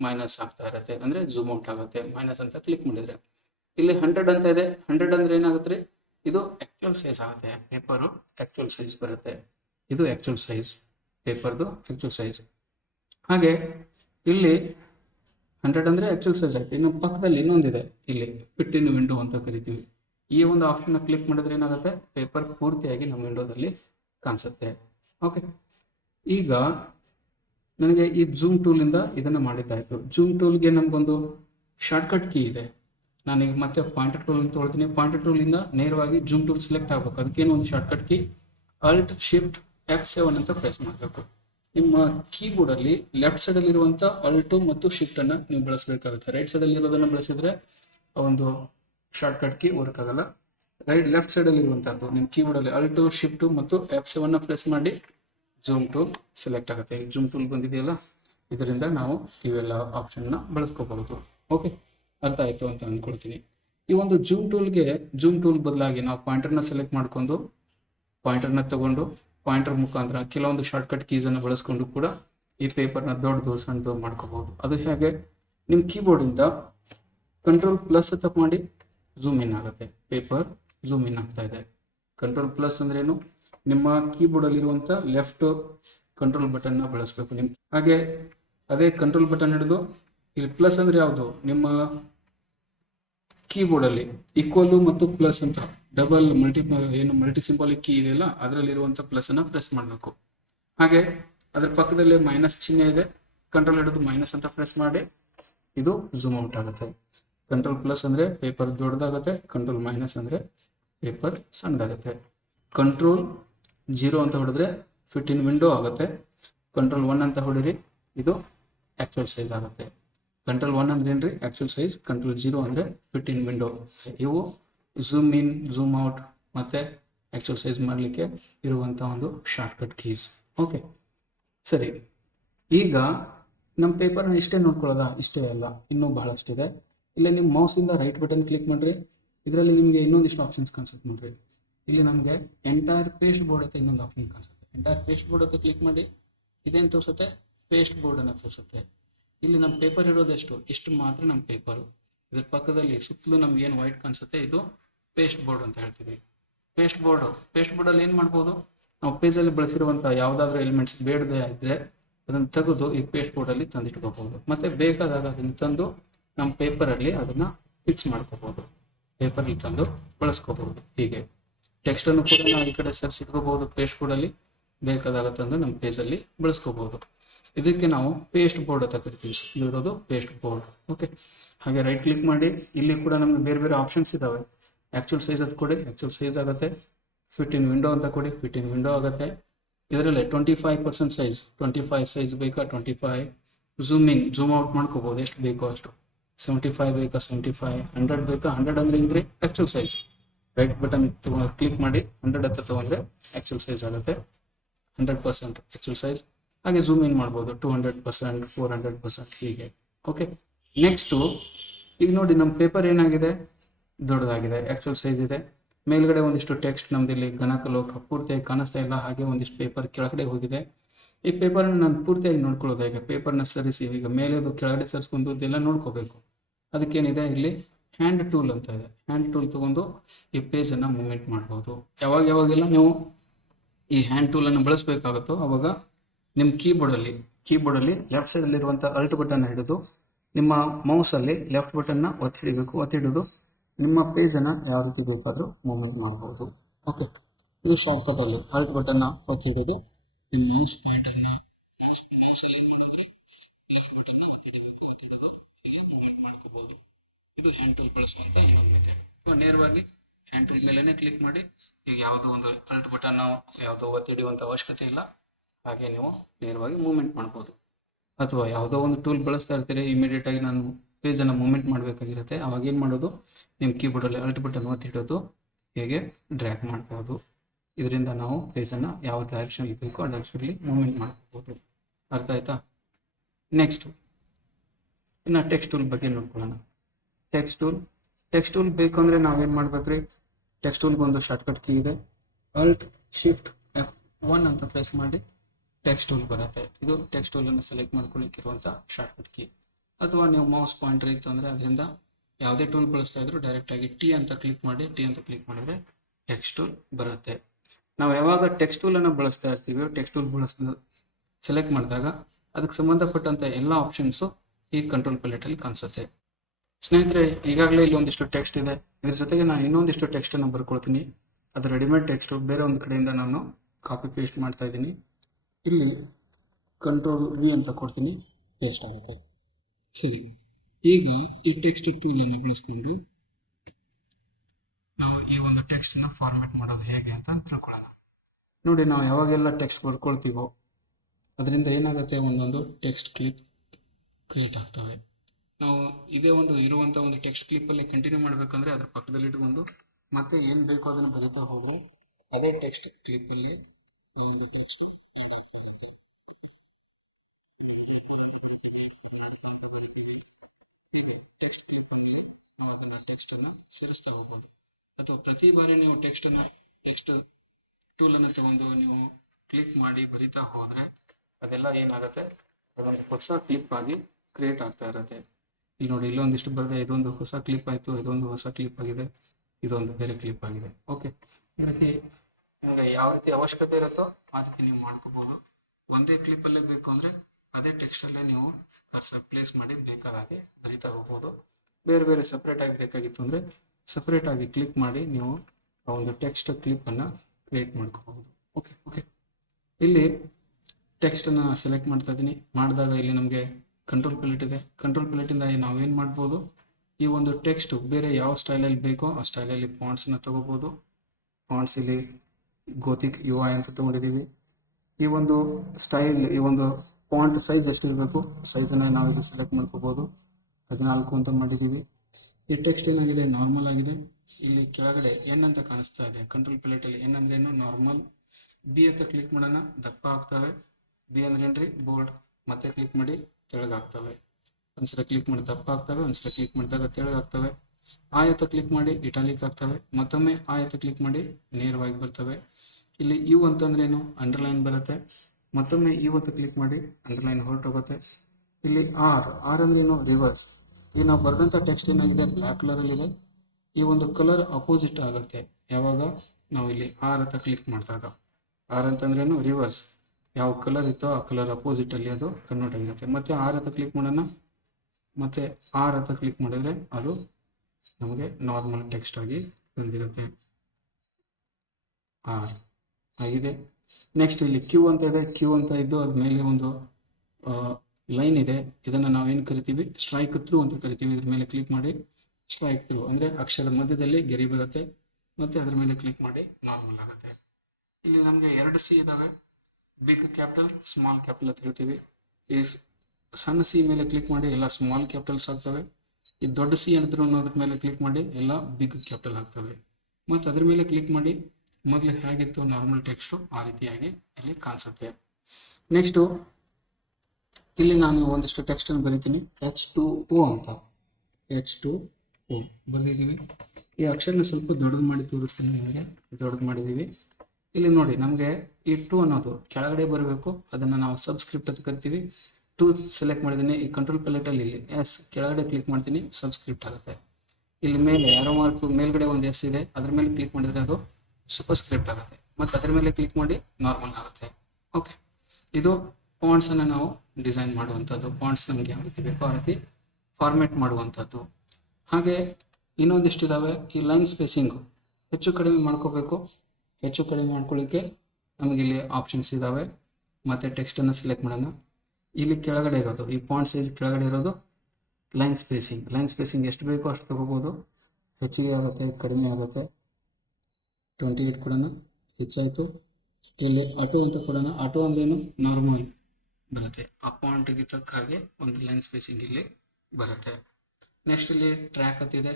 ಮೈನಸ್ ಆಗ್ತಾ ಇರುತ್ತೆ, ಅಂದರೆ ಝೂಮ್ ಔಟ್ ಆಗುತ್ತೆ ಮೈನಸ್ ಅಂತ ಕ್ಲಿಕ್ ಮಾಡಿದರೆ. ಇಲ್ಲಿ 100 ಅಂತ ಇದೆ, 100 ಅಂದ್ರೆ ಏನಾಗುತ್ತೆ ರೀ, ಇದು ಆಕ್ಚುಯಲ್ ಸೈಜ್ ಆಗುತ್ತೆ, ಪೇಪರು ಆಕ್ಚುಯಲ್ ಸೈಜ್ ಬರುತ್ತೆ. ಇದು ಆಕ್ಚುಯಲ್ ಸೈಜ್, ಪೇಪರ್ದು ಆಕ್ಚುಯಲ್ ಸೈಜ್. ಹಾಗೆ ಇಲ್ಲಿ 100 ಅಂದ್ರೆ ಆಕ್ಚುಯಲ್ ಸೈಜ್ ಆಯ್ತು. ಇನ್ನು ಪಕ್ಕದಲ್ಲಿ ಇನ್ನೊಂದಿದೆ, ಇಲ್ಲಿ ಫಿಟ್ ಇನ್ ವಿಂಡೋ ಅಂತ ಕರಿತೀವಿ. ಈ ಒಂದು ಆಪ್ಷನ್ ಕ್ಲಿಕ್ ಮಾಡಿದ್ರೆ ಏನಾಗುತ್ತೆ, ಪೇಪರ್ ಪೂರ್ತಿಯಾಗಿ ನಮ್ಮ ವಿಂಡೋದಲ್ಲಿ ಕಾಣಿಸುತ್ತೆ. ಓಕೆ, ಈಗ ನನಗೆ ಈ ಝೂಮ್ ಟೂಲಿಂದ ಇದನ್ನು ಮಾಡಿದ್ದಾಯಿತು. ಝೂಮ್ ಟೂಲ್ಗೆ ನಮಗೊಂದು ಶಾರ್ಟ್ಕಟ್ ಕೀ ಇದೆ. ನಾನೀಗ ಮತ್ತೆ ಪಾಯಿಂಟರ್ ಟೂಲ್ ಅಂತ ತೊಳ್ತೀನಿ. ಪಾಯಿಂಟರ್ ಟೂಲಿಂದ ನೇರವಾಗಿ ಝೂಮ್ ಟೂಲ್ ಸೆಲೆಕ್ಟ್ ಆಗಬೇಕು. ಅದಕ್ಕೇನು ಒಂದು shortcut key Alt Shift F7 ಅಂತ ಪ್ರೆಸ್ ಮಾಡಬೇಕು. ನಿಮ್ಮ ಕೀಬೋರ್ಡಲ್ಲಿ ಲೆಫ್ಟ್ ಸೈಡಲ್ಲಿ ಇರುವಂಥ Alt ಮತ್ತು ಶಿಫ್ಟ್ ಅನ್ನು ನೀವು ಬಳಸಬೇಕಾಗುತ್ತೆ. ರೈಟ್ ಸೈಡಲ್ಲಿ ಇರೋದನ್ನು ಬಳಸಿದ್ರೆ ಒಂದು ಶಾರ್ಟ್ಕಟ್ ಕೀ ವರ್ಕ್ ಆಗಲ್ಲ. ಲೆಫ್ಟ್ ಸೈಡಲ್ಲಿ ಇರುವಂಥದ್ದು ನಿಮ್ಮ ಕೀಬೋರ್ಡಲ್ಲಿ Alt Shift ಮತ್ತು F7 ಪ್ರೆಸ್ ಮಾಡಿ ಝೂಮ್ ಟೂಲ್ ಸೆಲೆಕ್ಟ್ ಆಗುತ್ತೆ. ಝೂಮ್ ಟೂಲ್ ಬಂದಿದೆಯಲ್ಲ, ಇದರಿಂದ ನಾವು ಇವೆಲ್ಲ ಆಪ್ಷನ್ನ ಬಳಸ್ಕೋಬಹುದು. ಓಕೆ, ಅರ್ಥ ಆಯಿತು ಅಂತ ಅಂದ್ಕೊಳ್ತೀನಿ. ಈ ಒಂದು ಝೂಮ್ ಟೂಲ್ ಬದಲಾಗಿ ನಾವು ಪಾಯಿಂಟರ್ನ ಸೆಲೆಕ್ಟ್ ಮಾಡ್ಕೊಂಡು ಪಾಯಿಂಟರ್ನ ತಗೊಂಡು ಪಾಯಿಂಟರ್ ಮುಖಾಂತರ ಕೆಲವೊಂದು ಶಾರ್ಟ್ಕಟ್ ಕೀಸನ್ನು ಬಳಸ್ಕೊಂಡು ಕೂಡ ಈ ಪೇಪರ್ನ ದೊಡ್ಡದು ಸಣ್ಣದು ಮಾಡ್ಕೋಬಹುದು. ಅದು ಹೇಗೆ, ನಿಮ್ಮ ಕೀಬೋರ್ಡಿಂದ Ctrl+ ತಪ್ಪ ಮಾಡಿ ಝೂಮ್ ಇನ್ ಆಗುತ್ತೆ, ಪೇಪರ್ ಝೂಮ್ ಇನ್ ಆಗ್ತಾ ಇದೆ. Ctrl+ ಅಂದ್ರೇನು, ನಿಮ್ಮ ಕೀಬೋರ್ಡಲ್ಲಿ ಇರುವಂಥ ಲೆಫ್ಟ್ ಕಂಟ್ರೋಲ್ ಬಟನ್ನ ಬಳಸಬೇಕು ನಿಮ್ಮ. ಹಾಗೆ ಅದೇ ಕಂಟ್ರೋಲ್ ಬಟನ್ ಹಿಡಿದು ಇಲ್ಲಿ ಪ್ಲಸ್ ಅಂದ್ರೆ ಯಾವುದು, ನಿಮ್ಮ ಕೀಬೋರ್ಡಲ್ಲಿ ಈಕ್ವಲ್ ಮತ್ತು ಪ್ಲಸ್ ಅಂತ ಡಬಲ್ ಮಲ್ಟಿ ಸಿಂಬಾಲಿಕ್ ಕೀ ಇದೆಯಲ್ಲ, ಅದರಲ್ಲಿರುವಂಥ ಪ್ಲಸ್ ಅನ್ನ ಪ್ರೆಸ್ ಮಾಡಬೇಕು. ಹಾಗೆ ಅದರ ಪಕ್ಕದಲ್ಲಿ ಮೈನಸ್ ಚಿಹ್ನೆ ಇದೆ, ಕಂಟ್ರೋಲ್ ಹಿಡಿದು ಮೈನಸ್ ಅಂತ ಪ್ರೆಸ್ ಮಾಡಿ ಇದು ಝೂಮ್ ಔಟ್ ಆಗುತ್ತೆ. Ctrl+ ಅಂದ್ರೆ ಪೇಪರ್ ದೊಡ್ಡದಾಗುತ್ತೆ, Ctrl- ಅಂದ್ರೆ ಪೇಪರ್ ಸಣ್ಣದಾಗುತ್ತೆ. Ctrl0 ಅಂತ ಹೊಡೆದ್ರೆ ಫಿಟ್ ಇನ್ ವಿಂಡೋ ಆಗುತ್ತೆ. Ctrl1 ಅಂತ ಹೊಡಿರಿ, ಇದು ಆಕ್ಚುಯಲ್ ಸೈಜ್ ಆಗುತ್ತೆ. Ctrl1 ಅಂದ್ರೆ ಏನ್ರಿ, ಆಕ್ಚುಯಲ್ ಸೈಜ್. Ctrl0 ಅಂದ್ರೆ ಫಿಟ್ ಇನ್ ವಿಂಡೋ. ಇವು ಝೂಮ್ ಇನ್, ಝೂಮ್ ಔಟ್ ಮತ್ತೆ ಆಕ್ಚುಯಲ್ ಸೈಜ್ ಮಾಡಲಿಕ್ಕೆ ಇರುವಂಥ ಒಂದು ಶಾರ್ಟ್ಕಟ್ ಕೀಸ್. ಓಕೆ, ಸರಿ. ಈಗ ನಮ್ಮ ಪೇಪರ್ನ ಇಷ್ಟೇ ನೋಡ್ಕೊಳ್ಳೋದಾ? ಇಷ್ಟೇ ಅಲ್ಲ, ಇನ್ನೂ ಬಹಳಷ್ಟಿದೆ. ಇಲ್ಲಿ ನಿಮ್ಮ ಮೌಸಿಂದ ರೈಟ್ ಬಟನ್ ಕ್ಲಿಕ್ ಮಾಡ್ರಿ. ಇದರಲ್ಲಿ ನಿಮಗೆ ಇನ್ನೊಂದಿಷ್ಟು ಆಪ್ಷನ್ಸ್ ಕಾಣಿಸುತ್ತೆ ನೋಡ್ರಿ. ಇಲ್ಲಿ ನಮಗೆ ಎಂಟೈರ್ ಪೇಸ್ಟ್ ಬೋರ್ಡ್ ಅಂತ ಇನ್ನೊಂದು ಆಪ್ಷನ್ ಕಾಣಿಸುತ್ತೆ. ಎಂಟೈರ್ ಪೇಸ್ಟ್ ಬೋರ್ಡ್ ಅಂತ ಕ್ಲಿಕ್ ಮಾಡಿ ಇದೇನು ತೋರಿಸುತ್ತೆ, ಪೇಸ್ಟ್ ಬೋರ್ಡ್ ಅನ್ನು ತೋರಿಸುತ್ತೆ. ಇಲ್ಲಿ ನಮ್ಮ ಪೇಪರ್ ಇರೋದೆಷ್ಟು, ಇಷ್ಟು ಮಾತ್ರ ನಮ್ಮ ಪೇಪರು. ಇದ್ರ ಪಕ್ಕದಲ್ಲಿ ಸುತ್ತಲೂ ನಮ್ಗೆ ಏನು ವೈಟ್ ಕಾಣಿಸುತ್ತೆ, ಇದು ಪೇಸ್ಟ್ ಬೋರ್ಡ್ ಅಂತ ಹೇಳ್ತೀವಿ. ಪೇಸ್ಟ್ ಬೋರ್ಡಲ್ಲಿ ಏನು ಮಾಡ್ಬೋದು, ನಾವು ಪೇಜಲ್ಲಿ ಬಳಸಿರುವಂಥ ಯಾವುದಾದ್ರೂ ಎಲಿಮೆಂಟ್ಸ್ ಬೇಡದೇ ಇದ್ರೆ ಅದನ್ನು ತೆಗೆದು ಈ ಪೇಸ್ಟ್ ಬೋರ್ಡಲ್ಲಿ ತಂದಿಟ್ಕೋಬಹುದು. ಮತ್ತೆ ಬೇಕಾದಾಗ ಅದನ್ನು ತಂದು ನಮ್ಮ ಪೇಪರಲ್ಲಿ ಅದನ್ನ ಫಿಕ್ಸ್ ಮಾಡ್ಕೋಬಹುದು, ಪೇಪರ್ಲಿ ತಂದು ಬಳಸ್ಕೋಬಹುದು. ಹೀಗೆ ಟೆಕ್ಸ್ಟನ್ನು ಕೂಡ ನಾವು ಈ ಕಡೆ ಸರಿಸಿಟ್ಕೋಬಹುದು. ಪೇಸ್ಟ್ ಬೋರ್ಡಲ್ಲಿ ಬೇಕಾದಾಗ ತಂದು ನಮ್ಮ ಪೇಜಲ್ಲಿ ಬಳಸ್ಕೋಬಹುದು. ಇದಕ್ಕೆ ನಾವು ಪೇಸ್ಟ್ ಬೋರ್ಡ್ ಅಂತ ಕರಿತೀವಿ. ಇಲ್ಲಿರೋದು ಪೇಸ್ಟ್ ಬೋರ್ಡ್. ಓಕೆ, ಹಾಗೆ ರೈಟ್ ಕ್ಲಿಕ್ ಮಾಡಿ ಇಲ್ಲಿ ಕೂಡ ನಮ್ಗೆ ಬೇರೆ ಬೇರೆ ಆಪ್ಷನ್ಸ್ ಇದಾವೆ. ಆಕ್ಚುಯಲ್ ಸೈಜ್ ಅದು ಕೊಡಿ, ಆಕ್ಚುಯಲ್ ಸೈಜ್ ಆಗುತ್ತೆ. ಫಿಟ್ ಇನ್ ವಿಂಡೋ ಅಂತ ಕೊಡಿ, ಫಿಟ್ ಇನ್ ವಿಂಡೋ ಆಗುತ್ತೆ. ಇದರಲ್ಲಿ 25% ಸೈಜ್, 25 ಸೈಜ್ ಬೇಕಾ 25. ಝೂಮ್ ಇನ್, ಝೂಮ್ ಔಟ್ ಮಾಡ್ಕೋಬಹುದು ಎಷ್ಟು ಬೇಕೋ ಅಷ್ಟು. 75 ಬೇಕಾ 75, 100 ಬೇಕಾ 100 ಅಂದ್ರೆ ಏನ್ರಿ, actual size. Right button click ಮಾಡಿ 100 ಅಂತ ತಗೊಂಡ್ರೆ ಆಕ್ಚುಯಲ್ ಸೈಜ್ ಆಗುತ್ತೆ. 100% ಆಕ್ಚುಯಲ್ ಸೈಜ್. ಹಾಗೆ ಝೂಮ್ ಇನ್ ಮಾಡ್ಬೋದು 200%, 400%, ಹೀಗೆ. ಓಕೆ, ನೆಕ್ಸ್ಟು ಈಗ ನೋಡಿ ನಮ್ಮ ಪೇಪರ್ ಏನಾಗಿದೆ, ದೊಡ್ಡದಾಗಿದೆ, ಆಕ್ಚುಯಲ್ ಸೈಜ್ ಇದೆ. ಮೇಲ್ಗಡೆ ಒಂದಿಷ್ಟು ಟೆಕ್ಸ್ಟ್ ನಮ್ದು ಇಲ್ಲಿ ಗಣಕಲೋಕ ಪೂರ್ತಿಯಾಗಿ ಕಾಣಿಸ್ತಾ ಇಲ್ಲ, ಹಾಗೆ ಒಂದಿಷ್ಟು ಪೇಪರ್ ಕೆಳಗಡೆ ಹೋಗಿದೆ. ಈ ಪೇಪರ್ನ ನಾನು ಪೂರ್ತಿಯಾಗಿ ನೋಡ್ಕೊಳ್ಳೋದು ಹೇಗೆ, ಪೇಪರ್ನ ಸರಿಸಿ ಈಗ ಮೇಲೆದು ಕೆಳಗಡೆ ಸರಿಸ್ಕೊಂಡು ಇದೆಲ್ಲ ನೋಡ್ಕೋಬೇಕು. ಅದಕ್ಕೇನಿದೆ, ಇಲ್ಲಿ ಹ್ಯಾಂಡ್ ಟೂಲ್ ಅಂತ ಇದೆ. ಹ್ಯಾಂಡ್ ಟೂಲ್ ತಗೊಂಡು ಈ ಪೇಜನ್ನು ಮೂವ್ಮೆಂಟ್ ಮಾಡ್ಬೋದು. ಯಾವಾಗೆಲ್ಲ ನೀವು ಈ ಹ್ಯಾಂಡ್ ಟೂಲನ್ನು ಬಳಸಬೇಕಾಗುತ್ತೋ ಅವಾಗ ನಿಮ್ಮ ಕೀಬೋರ್ಡಲ್ಲಿ ಲೆಫ್ಟ್ ಸೈಡಲ್ಲಿರುವಂಥ Alt ಬಟನ್ ಹಿಡಿದು ನಿಮ್ಮ ಮೌಸಲ್ಲಿ ಲೆಫ್ಟ್ ಬಟನ್ನ ಒತ್ತಿ ಹಿಡಿಬೇಕು. ಒತ್ತಿ ಹಿಡಿದು ನಿಮ್ಮ ಪೇಜನ್ನು ಯಾವ ರೀತಿ ಬೇಕಾದರೂ ಮೂವ್ಮೆಂಟ್ ಮಾಡ್ಬೋದು. ಓಕೆ, ಇದು ಶಾರ್ಟ್ಕಟಲ್ಲಿ Alt ಬಟನ್ನ ಒತ್ತಿ ಹಿಡಿದು ನಿಮ್ಮ ಮೌಸ್ ಪಾಯಿಂಟರ್ನ ಮೌಸಲ್ಲಿ ಮಾಡಿದ್ರೆ ಲೆಫ್ಟ್ ಬಟನ್ನ ಒತ್ತಿ ಹಿಡಿದು ಹೀಗೆ ಮೂವ್ಮೆಂಟ್ ಮಾಡ್ಕೋಬೋದು. ಇದು ಹ್ಯಾಂಡ್ ಟೂಲ್ ಬಳಸುವಂಥ ಇನ್ನೊಂದು ಮೆಥಡ್. ನೇರವಾಗಿ ಹ್ಯಾಂಡ್ ಟೂಲ್ ಮೇಲೇ ಕ್ಲಿಕ್ ಮಾಡಿ, ಈಗ ಯಾವುದೋ ಒಂದು Alt ಬಟನ್ ಯಾವುದೋ ಒತ್ತಿ ಹಿಡಿಯುವಂಥ ಅವಶ್ಯಕತೆ ಇಲ್ಲ, ಹಾಗೆ ನೀವು ನೇರವಾಗಿ ಮೂವ್ಮೆಂಟ್ ಮಾಡ್ಬೋದು. ಅಥವಾ ಯಾವುದೋ ಒಂದು ಟೂಲ್ ಬಳಸ್ತಾ ಇರ್ತೀರಿ, ಇಮಿಡಿಯೇಟ್ ಆಗಿ ನಾನು ಪೇಜನ್ನು ಮೂವ್ಮೆಂಟ್ ಮಾಡಬೇಕಾಗಿರುತ್ತೆ, ಅವಾಗ ಏನು ಮಾಡೋದು, ನಿಮ್ಮ ಕೀಬೋರ್ಡಲ್ಲಿ Alt ಬಟನ್ ಒತ್ತಿ ಹಿಡೋದು ಹೇಗೆ ಡ್ರ್ಯಾಗ್ ಮಾಡ್ಬೋದು. ಇದರಿಂದ ನಾವು ಪೇಜನ್ನು ಯಾವ ಡೈರೆಕ್ಷನ್ಗೆ ಬೇಕೋ ಆ ಡೈರೆಕ್ಷನ್ಲಿ ಮೂವ್ಮೆಂಟ್ ಮಾಡ್ಕೋಬೋದು. ಅರ್ಥ ಆಯ್ತಾ? ನೆಕ್ಸ್ಟ್ ಇನ್ನು ಟೆಕ್ಸ್ಟ್ ಟೂಲ್ ಬಗ್ಗೆ ನೋಡ್ಕೊಳ್ಳೋಣ. ಟೆಕ್ಸ್ಟ್ ಟೂಲ್ ಬೇಕು ಅಂದರೆ ನಾವೇನು ಮಾಡ್ಬೇಕ್ರಿ? ಟೆಕ್ಸ್ಟ್ ಟೂಲ್ಗೆ ಒಂದು ಶಾರ್ಟ್ಕಟ್ ಕೀ ಇದೆ. Alt Shift F1 ಅಂತ ಪ್ರೆಸ್ ಮಾಡಿ ಟೆಕ್ಸ್ಟ್ ಟೂಲ್ ಬರುತ್ತೆ. ಇದು ಟೆಕ್ಸ್ಟ್ ಟೂಲನ್ನು ಸೆಲೆಕ್ಟ್ ಮಾಡ್ಕೊಳ್ಳಿಕ್ಕಿರುವಂಥ ಶಾರ್ಟ್ಕಟ್ ಕೀ. ಅಥವಾ ನೀವು ಮೌಸ್ ಪಾಯಿಂಟರ್ ಇತ್ತು ಅಂದರೆ ಅದರಿಂದ ಯಾವುದೇ ಟೂಲ್ ಬಳಸ್ತಾ ಇದ್ರು ಡೈರೆಕ್ಟಾಗಿ ಟಿ ಅಂತ ಕ್ಲಿಕ್ ಮಾಡಿದ್ರೆ ಟೆಕ್ಸ್ಟ್ ಟೂಲ್ ಬರುತ್ತೆ. ನಾವು ಯಾವಾಗ ಟೆಕ್ಸ್ಟ್ ಟೂಲನ್ನು ಬಳಸ್ತಾ ಇರ್ತೀವಿ, ಟೆಕ್ಸ್ಟ್ ಟೂಲ್ ಸೆಲೆಕ್ಟ್ ಮಾಡಿದಾಗ ಅದಕ್ಕೆ ಸಂಬಂಧಪಟ್ಟಂಥ ಎಲ್ಲ ಆಪ್ಷನ್ಸು ಈ ಕಂಟ್ರೋಲ್ ಪ್ಯಾಲೆಟಲ್ಲಿ ಕಾಣಿಸುತ್ತೆ. ಸ್ನೇಹಿತರೆ, ಈಗಾಗಲೇ ಇಲ್ಲಿ ಒಂದಿಷ್ಟು ಟೆಕ್ಸ್ಟ್ ಇದೆ. ಇದ್ರ ಜೊತೆಗೆ ನಾನು ಇನ್ನೊಂದಿಷ್ಟು ಟೆಕ್ಸ್ಟನ್ನು ಬರ್ಕೊಳ್ತೀನಿ. ಅದು ರೆಡಿಮೇಡ್ ಟೆಕ್ಸ್ಟು, ಬೇರೆ ಒಂದು ಕಡೆಯಿಂದ ನಾನು ಕಾಪಿ ಪೇಸ್ಟ್ ಮಾಡ್ತಾ ಇದ್ದೀನಿ. ಇಲ್ಲಿ ಕಂಟ್ರೋಲ್ ವಿ ಅಂತ ಕೊಡ್ತೀನಿ, ಪೇಸ್ಟ್ ಆಗುತ್ತೆ. ಸರಿ, ಈಗ ಈ ಟೆಕ್ಸ್ಟ್ ಟೂಲನ್ನು ಬಳಸ್ಕೊಂಡು ನಾವು ಈ ಒಂದು ಟೆಕ್ಸ್ಟನ್ನು ಫಾರ್ಮ್ಯಾಟ್ ಮಾಡೋದು ಹೇಗೆ ಅಂತ ತಿಳ್ಕೊಳ್ಳೋಣ. ನೋಡಿ, ನಾವು ಯಾವಾಗೆಲ್ಲ ಟೆಕ್ಸ್ಟ್ ಬರ್ಕೊಳ್ತೀವೋ ಅದರಿಂದ ಏನಾಗುತ್ತೆ, ಒಂದೊಂದು ಟೆಕ್ಸ್ಟ್ ಕ್ಲಿಪ್ ಕ್ರಿಯೇಟ್ ಆಗ್ತವೆ. ನಾವು ಇದೇ ಒಂದು ಇರುವಂಥ ಒಂದು ಟೆಕ್ಸ್ಟ್ ಕ್ಲಿಪ್ಪಲ್ಲಿ ಕಂಟಿನ್ಯೂ ಮಾಡಬೇಕಂದ್ರೆ ಅದ್ರ ಪಕ್ಕದಲ್ಲಿ ಇಟ್ಕೊಂಡು ಮತ್ತೆ ಏನು ಬೇಕೋ ಅದನ್ನು ಬರೀತಾ ಹೋದರೆ ಅದೇ ಟೆಕ್ಸ್ಟ್ ಕ್ಲಿಪ್ಪಲ್ಲಿ ಒಂದು ಟೆಕ್ಸ್ಟ್ ಕ್ಲಿಪ್ಪಲ್ಲಿ ನಾವು ಅದರ ಟೆಕ್ಸ್ಟನ್ನು ಸೇರಿಸ್ತಾ ಹೋಗ್ಬೋದು. ಅಥವಾ ಪ್ರತಿ ಬಾರಿ ನೀವು ಟೆಕ್ಸ್ಟ್ ಟೂಲನ್ನು ತಗೊಂಡು ನೀವು ಕ್ಲಿಕ್ ಮಾಡಿ ಬರಿತಾ ಹೋದರೆ ಅದೆಲ್ಲ ಏನಾಗುತ್ತೆ, ಹೊಸ ಕ್ಲಿಪ್ ಆಗಿ ಕ್ರಿಯೇಟ್ ಆಗ್ತಾ ಇರುತ್ತೆ. ಇಲ್ಲಿ ನೋಡಿ, ಇಲ್ಲೊಂದಿಷ್ಟು ಬರದೆ, ಇದೊಂದು ಹೊಸ ಕ್ಲಿಪ್ ಆಯಿತು, ಇದೊಂದು ಹೊಸ ಕ್ಲಿಪ್ ಆಗಿದೆ, ಇದೊಂದು ಬೇರೆ ಕ್ಲಿಪ್ ಆಗಿದೆ. ಓಕೆ, ಇದಕ್ಕೆ ನಿಮಗೆ ಯಾವ ರೀತಿ ಅವಶ್ಯಕತೆ ಇರುತ್ತೋ ಆ ರೀತಿ ನೀವು ಮಾಡ್ಕೋಬಹುದು. ಒಂದೇ ಕ್ಲಿಪ್ಪಲ್ಲೇ ಬೇಕು ಅಂದರೆ ಅದೇ ಟೆಕ್ಸ್ಟಲ್ಲೇ ನೀವು ಕರ್ಸರ್ ಪ್ಲೇಸ್ ಮಾಡಿ ಬೇಕಾದ ಹಾಗೆ ಬರಿತಾ ಹೋಗ್ಬೋದು. ಬೇರೆ ಬೇರೆ ಸಪ್ರೇಟ್ ಆಗಿ ಬೇಕಾಗಿತ್ತು ಅಂದರೆ ಸಪ್ರೇಟ್ ಆಗಿ ಕ್ಲಿಕ್ ಮಾಡಿ ನೀವು ಆ ಒಂದು ಟೆಕ್ಸ್ಟ್ ಕ್ಲಿಪ್ಪನ್ನು ಕ್ರಿಯೇಟ್ ಮಾಡ್ಕೋಬಹುದು. ಓಕೆ, ಇಲ್ಲಿ ಟೆಕ್ಸ್ಟನ್ನು ಸೆಲೆಕ್ಟ್ ಮಾಡ್ತಾ ಇದ್ದೀನಿ. ಮಾಡಿದಾಗ ಇಲ್ಲಿ ನಮಗೆ ಕಂಟ್ರೋಲ್ ಪ್ಯಾಲೆಟ್ ಇದೆ. ಕಂಟ್ರೋಲ್ ಪ್ಯಾಲೆಟಿಂದ ನಾವೇನು ಮಾಡ್ಬೋದು, ಈ ಒಂದು ಟೆಕ್ಸ್ಟ್ ಬೇರೆ ಯಾವ ಸ್ಟೈಲಲ್ಲಿ ಬೇಕೋ ಆ ಸ್ಟೈಲಲ್ಲಿ ಫಾಂಟ್ಸನ್ನು ತಗೋಬೋದು. ಫಾಂಟ್ಸ್ ಇಲ್ಲಿ ಗೋಥಿಕ್ UI ಅಂತ ತೊಗೊಂಡಿದ್ದೀವಿ. ಈ ಒಂದು ಸ್ಟೈಲ್, ಈ ಒಂದು ಫಾಂಟ್ ಸೈಜ್ ಎಷ್ಟಿರಬೇಕು ಸೈಜನ್ನು ನಾವಿಲ್ಲಿ ಸೆಲೆಕ್ಟ್ ಮಾಡ್ಕೋಬೋದು. 14 ಅಂತ ಮಾಡಿದ್ದೀವಿ. ಈ ಟೆಕ್ಸ್ಟ್ ಏನಾಗಿದೆ, ನಾರ್ಮಲ್ ಆಗಿದೆ. ಇಲ್ಲಿ ಕೆಳಗಡೆ ಎನ್ ಅಂತ ಕಾಣಿಸ್ತಾ ಇದೆ ಕಂಟ್ರೋಲ್ ಪ್ಯಾಲೆಟಲ್ಲಿ. ಎನ್ ಅಂದ್ರೆ ಏನು, ನಾರ್ಮಲ್. ಬಿ ಅಂತ ಕ್ಲಿಕ್ ಮಾಡೋಣ, ದಪ್ಪ ಆಗ್ತವೆ. ಬಿ ಅಂದ್ರೆ ಏನ್ರಿ, ಬೋಲ್ಡ್. ಮತ್ತೆ ಕ್ಲಿಕ್ ಮಾಡಿ ತೆಳಗಾಗ್ತವೆ. ಒಂದ್ಸಲ ಕ್ಲಿಕ್ ಮಾಡಿ ದಪ್ಪ ಆಗ್ತವೆ, ಒಂದ್ಸಲ ಕ್ಲಿಕ್ ಮಾಡಿದಾಗ ತೆಳಗಾಗ್ತವೆ. ಆಯತ ಕ್ಲಿಕ್ ಮಾಡಿ ಇಟಾಲಿಕ್ ಆಗ್ತವೆ. ಮತ್ತೊಮ್ಮೆ ಆಯತ ಕ್ಲಿಕ್ ಮಾಡಿ ನೇರವಾಗಿ ಬರ್ತವೆ. ಇಲ್ಲಿ ಯು ಅಂತಂದ್ರೆ ಏನು, ಅಂಡರ್ಲೈನ್ ಬರುತ್ತೆ. ಮತ್ತೊಮ್ಮೆ ಯು ಅಂತ ಕ್ಲಿಕ್ ಮಾಡಿ ಅಂಡರ್ಲೈನ್ ಹೊರಟೋಗುತ್ತೆ. ಇಲ್ಲಿ ಆರ್ ಅಂದ್ರೆ ಏನು, ರಿವರ್ಸ್. ಈಗ ನಾವು ಬರೆದಂಥ ಟೆಕ್ಸ್ಟ್ ಏನಾಗಿದೆ, ಬ್ಲ್ಯಾಕ್ ಕಲರಲ್ಲಿ ಇದೆ. ಈ ಒಂದು ಕಲರ್ ಅಪೋಸಿಟ್ ಆಗುತ್ತೆ ಯಾವಾಗ ನಾವು ಇಲ್ಲಿ ಆರ್ ಅಂತ ಕ್ಲಿಕ್ ಮಾಡಿದಾಗ. ಆರ್ ಅಂತಂದ್ರೇನು, ರಿವರ್ಸ್. ಯಾವ ಕಲರ್ ಇತ್ತೋ ಆ ಕಲರ್ ಅಪೋಸಿಟ್ ಅಲ್ಲಿ ಅದು ಕನ್ವರ್ಟ್ ಆಗಿರುತ್ತೆ. ಮತ್ತೆ ಆರ್ ಅಂತ ಕ್ಲಿಕ್ ಮಾಡೋಣ, ಮತ್ತೆ ಆರ್ ಅಂತ ಕ್ಲಿಕ್ ಮಾಡಿದ್ರೆ ಅದು ನಮಗೆ ನಾರ್ಮಲ್ ಟೆಕ್ಸ್ಟ್ ಆಗಿ ಬಂದಿರುತ್ತೆ. ಆರ್ ಆಗಿದೆ. ನೆಕ್ಸ್ಟ್ ಇಲ್ಲಿ ಕ್ಯೂ ಅಂತ ಇದೆ. ಕ್ಯೂ ಅಂತ ಇದ್ದು ಅದ್ರ ಮೇಲೆ ಒಂದು ಲೈನ್ ಇದೆ. ಇದನ್ನು ನಾವೇನು ಕರಿತೀವಿ, ಸ್ಟ್ರೈಕ್ ಥ್ರೂ ಅಂತ ಕರಿತೀವಿ. ಇದ್ರ ಮೇಲೆ ಕ್ಲಿಕ್ ಮಾಡಿ ಸ್ಟ್ರೈಕ್ ಥ್ರೂ ಅಂದರೆ ಅಕ್ಷರದ ಮಧ್ಯದಲ್ಲಿ ಗೆರೆ ಬರುತ್ತೆ. ಮತ್ತೆ ಅದ್ರ ಮೇಲೆ ಕ್ಲಿಕ್ ಮಾಡಿ ನಾರ್ಮಲ್ ಆಗುತ್ತೆ. ಇಲ್ಲಿ ನಮಗೆ 2 ಸಿ ಇದಾವೆ, ಬಿಗ್ ಕ್ಯಾಪಿಟಲ್, ಸ್ಮಾಲ್ ಕ್ಯಾಪಿಟಲ್ ಅಂತ ಹೇಳ್ತೀವಿ. ಈ ಸಣ್ಣ ಸಿ ಮೇಲೆ ಕ್ಲಿಕ್ ಮಾಡಿ ಎಲ್ಲ ಸ್ಮಾಲ್ ಕ್ಯಾಪಿಟಲ್ಸ್ ಆಗ್ತವೆ. ಈ ದೊಡ್ಡ ಸಿ ಏನಿದ್ರು ಅನ್ನೋದ್ರ ಮೇಲೆ ಕ್ಲಿಕ್ ಮಾಡಿ ಎಲ್ಲ ಬಿಗ್ ಕ್ಯಾಪಿಟಲ್ ಆಗ್ತವೆ. ಮತ್ತು ಅದ್ರ ಮೇಲೆ ಕ್ಲಿಕ್ ಮಾಡಿ ಮೊದಲು ಹೇಗಿತ್ತು ನಾರ್ಮಲ್ ಟೆಕ್ಸ್ಟು ಆ ರೀತಿಯಾಗಿ ಇಲ್ಲಿ ಕಾಣಿಸುತ್ತೆ. ನೆಕ್ಸ್ಟು ಇಲ್ಲಿ ನಾನು ಒಂದಿಷ್ಟು ಟೆಕ್ಸ್ಟನ್ನು ಬರೀತೀನಿ. H2O ಅಂತ, H2O ಬರೆದಿದ್ದೀವಿ. ಈ ಅಕ್ಷರನ ಸ್ವಲ್ಪ ದೊಡ್ಡದು ಮಾಡಿ ತೋರಿಸ್ತೀನಿ ನಿಮಗೆ. ದೊಡ್ಡದು ಮಾಡಿದ್ದೀವಿ. ಇಲ್ಲಿ ನೋಡಿ, ನಮಗೆ ಈ 2 ಅನ್ನೋದು ಕೆಳಗಡೆ ಬರಬೇಕು. ಅದನ್ನು ನಾವು ಸಬ್ಸ್ಕ್ರಿಪ್ಟ್ ಅಂತ ಕರಿತೀವಿ. 2 ಸೆಲೆಕ್ಟ್ ಮಾಡಿದ್ದೀನಿ. ಈ ಕಂಟ್ರೋಲ್ ಪ್ಯಾಲೆಟಲ್ಲಿ ಇಲ್ಲಿ ಎಸ್ ಕೆಳಗಡೆ ಕ್ಲಿಕ್ ಮಾಡ್ತೀನಿ, ಸಬ್ಸ್ಕ್ರಿಪ್ಟ್ ಆಗುತ್ತೆ. ಇಲ್ಲಿ ಮೇಲೆ ಆರೋ ಮಾರ್ಕ್ ಮೇಲ್ಗಡೆ ಒಂದು ಎಸ್ ಇದೆ, ಅದ್ರ ಮೇಲೆ ಕ್ಲಿಕ್ ಮಾಡಿದರೆ ಅದು ಸೂಪರ್ಸ್ಕ್ರಿಪ್ಟ್ ಆಗುತ್ತೆ. ಮತ್ತು ಅದ್ರ ಮೇಲೆ ಕ್ಲಿಕ್ ಮಾಡಿ ನಾರ್ಮಲ್ ಆಗುತ್ತೆ. ಓಕೆ, ಇದು ಫಾಂಟ್ಸನ್ನು ನಾವು ಡಿಸೈನ್ ಮಾಡುವಂಥದ್ದು. ಫಾಂಟ್ಸ್ ನಮಗೆ ಯಾವ ರೀತಿ ಬೇಕೋ ಆ ರೀತಿ ಫಾರ್ಮ್ಯಾಟ್ ಮಾಡುವಂಥದ್ದು. ಹಾಗೆ ಇನ್ನೊಂದಿಷ್ಟು ಇದ್ದಾವೆ. ಈ ಲೈನ್ ಸ್ಪೇಸಿಂಗು ಹೆಚ್ಚು ಕಡಿಮೆ ಮಾಡ್ಕೋಬೇಕು. ಹೆಚ್ಚು ಕಡಿಮೆ ಮಾಡ್ಕೊಳ್ಳಿಕ್ಕೆ ನಮಗೆ ಇಲ್ಲಿ ಆಪ್ಷನ್ಸ್ ಇದ್ದಾವೆ. ಮತ್ತು ಟೆಕ್ಸ್ಟನ್ನು ಸೆಲೆಕ್ಟ್ ಮಾಡೋಣ. ಇಲ್ಲಿ ಕೆಳಗಡೆ ಇರೋದು, ಈ ಫಾಂಟ್ ಸೈಜ್ ಕೆಳಗಡೆ ಇರೋದು ಲೈನ್ ಸ್ಪೇಸಿಂಗ್. ಲೈನ್ ಸ್ಪೇಸಿಂಗ್ ಎಷ್ಟು ಬೇಕೋ ಅಷ್ಟು ತಗೋಬೋದು. ಹೆಚ್ಚಿಗೆ ಆಗುತ್ತೆ, ಕಡಿಮೆ ಆಗುತ್ತೆ. 28 ಕೊಡೋಣ, ಹೆಚ್ಚಾಯಿತು. ಇಲ್ಲಿ ಆಟೋ ಅಂತ ಕೊಡೋಣ. ಆಟೋ ಅಂದ್ರೇನು, ನಾರ್ಮಲ್ ಬರುತ್ತೆ. ಆ ಫಾಂಟ್ಗೆ ತಕ್ಕ ಹಾಗೆ ಒಂದು ಲೈನ್ ಸ್ಪೇಸಿಂಗ್ ಇಲ್ಲಿ ಬರುತ್ತೆ. ನೆಕ್ಸ್ಟ್ ಇಲ್ಲಿ ಟ್ರ್ಯಾಕ್ ಅಂತಿದೆ.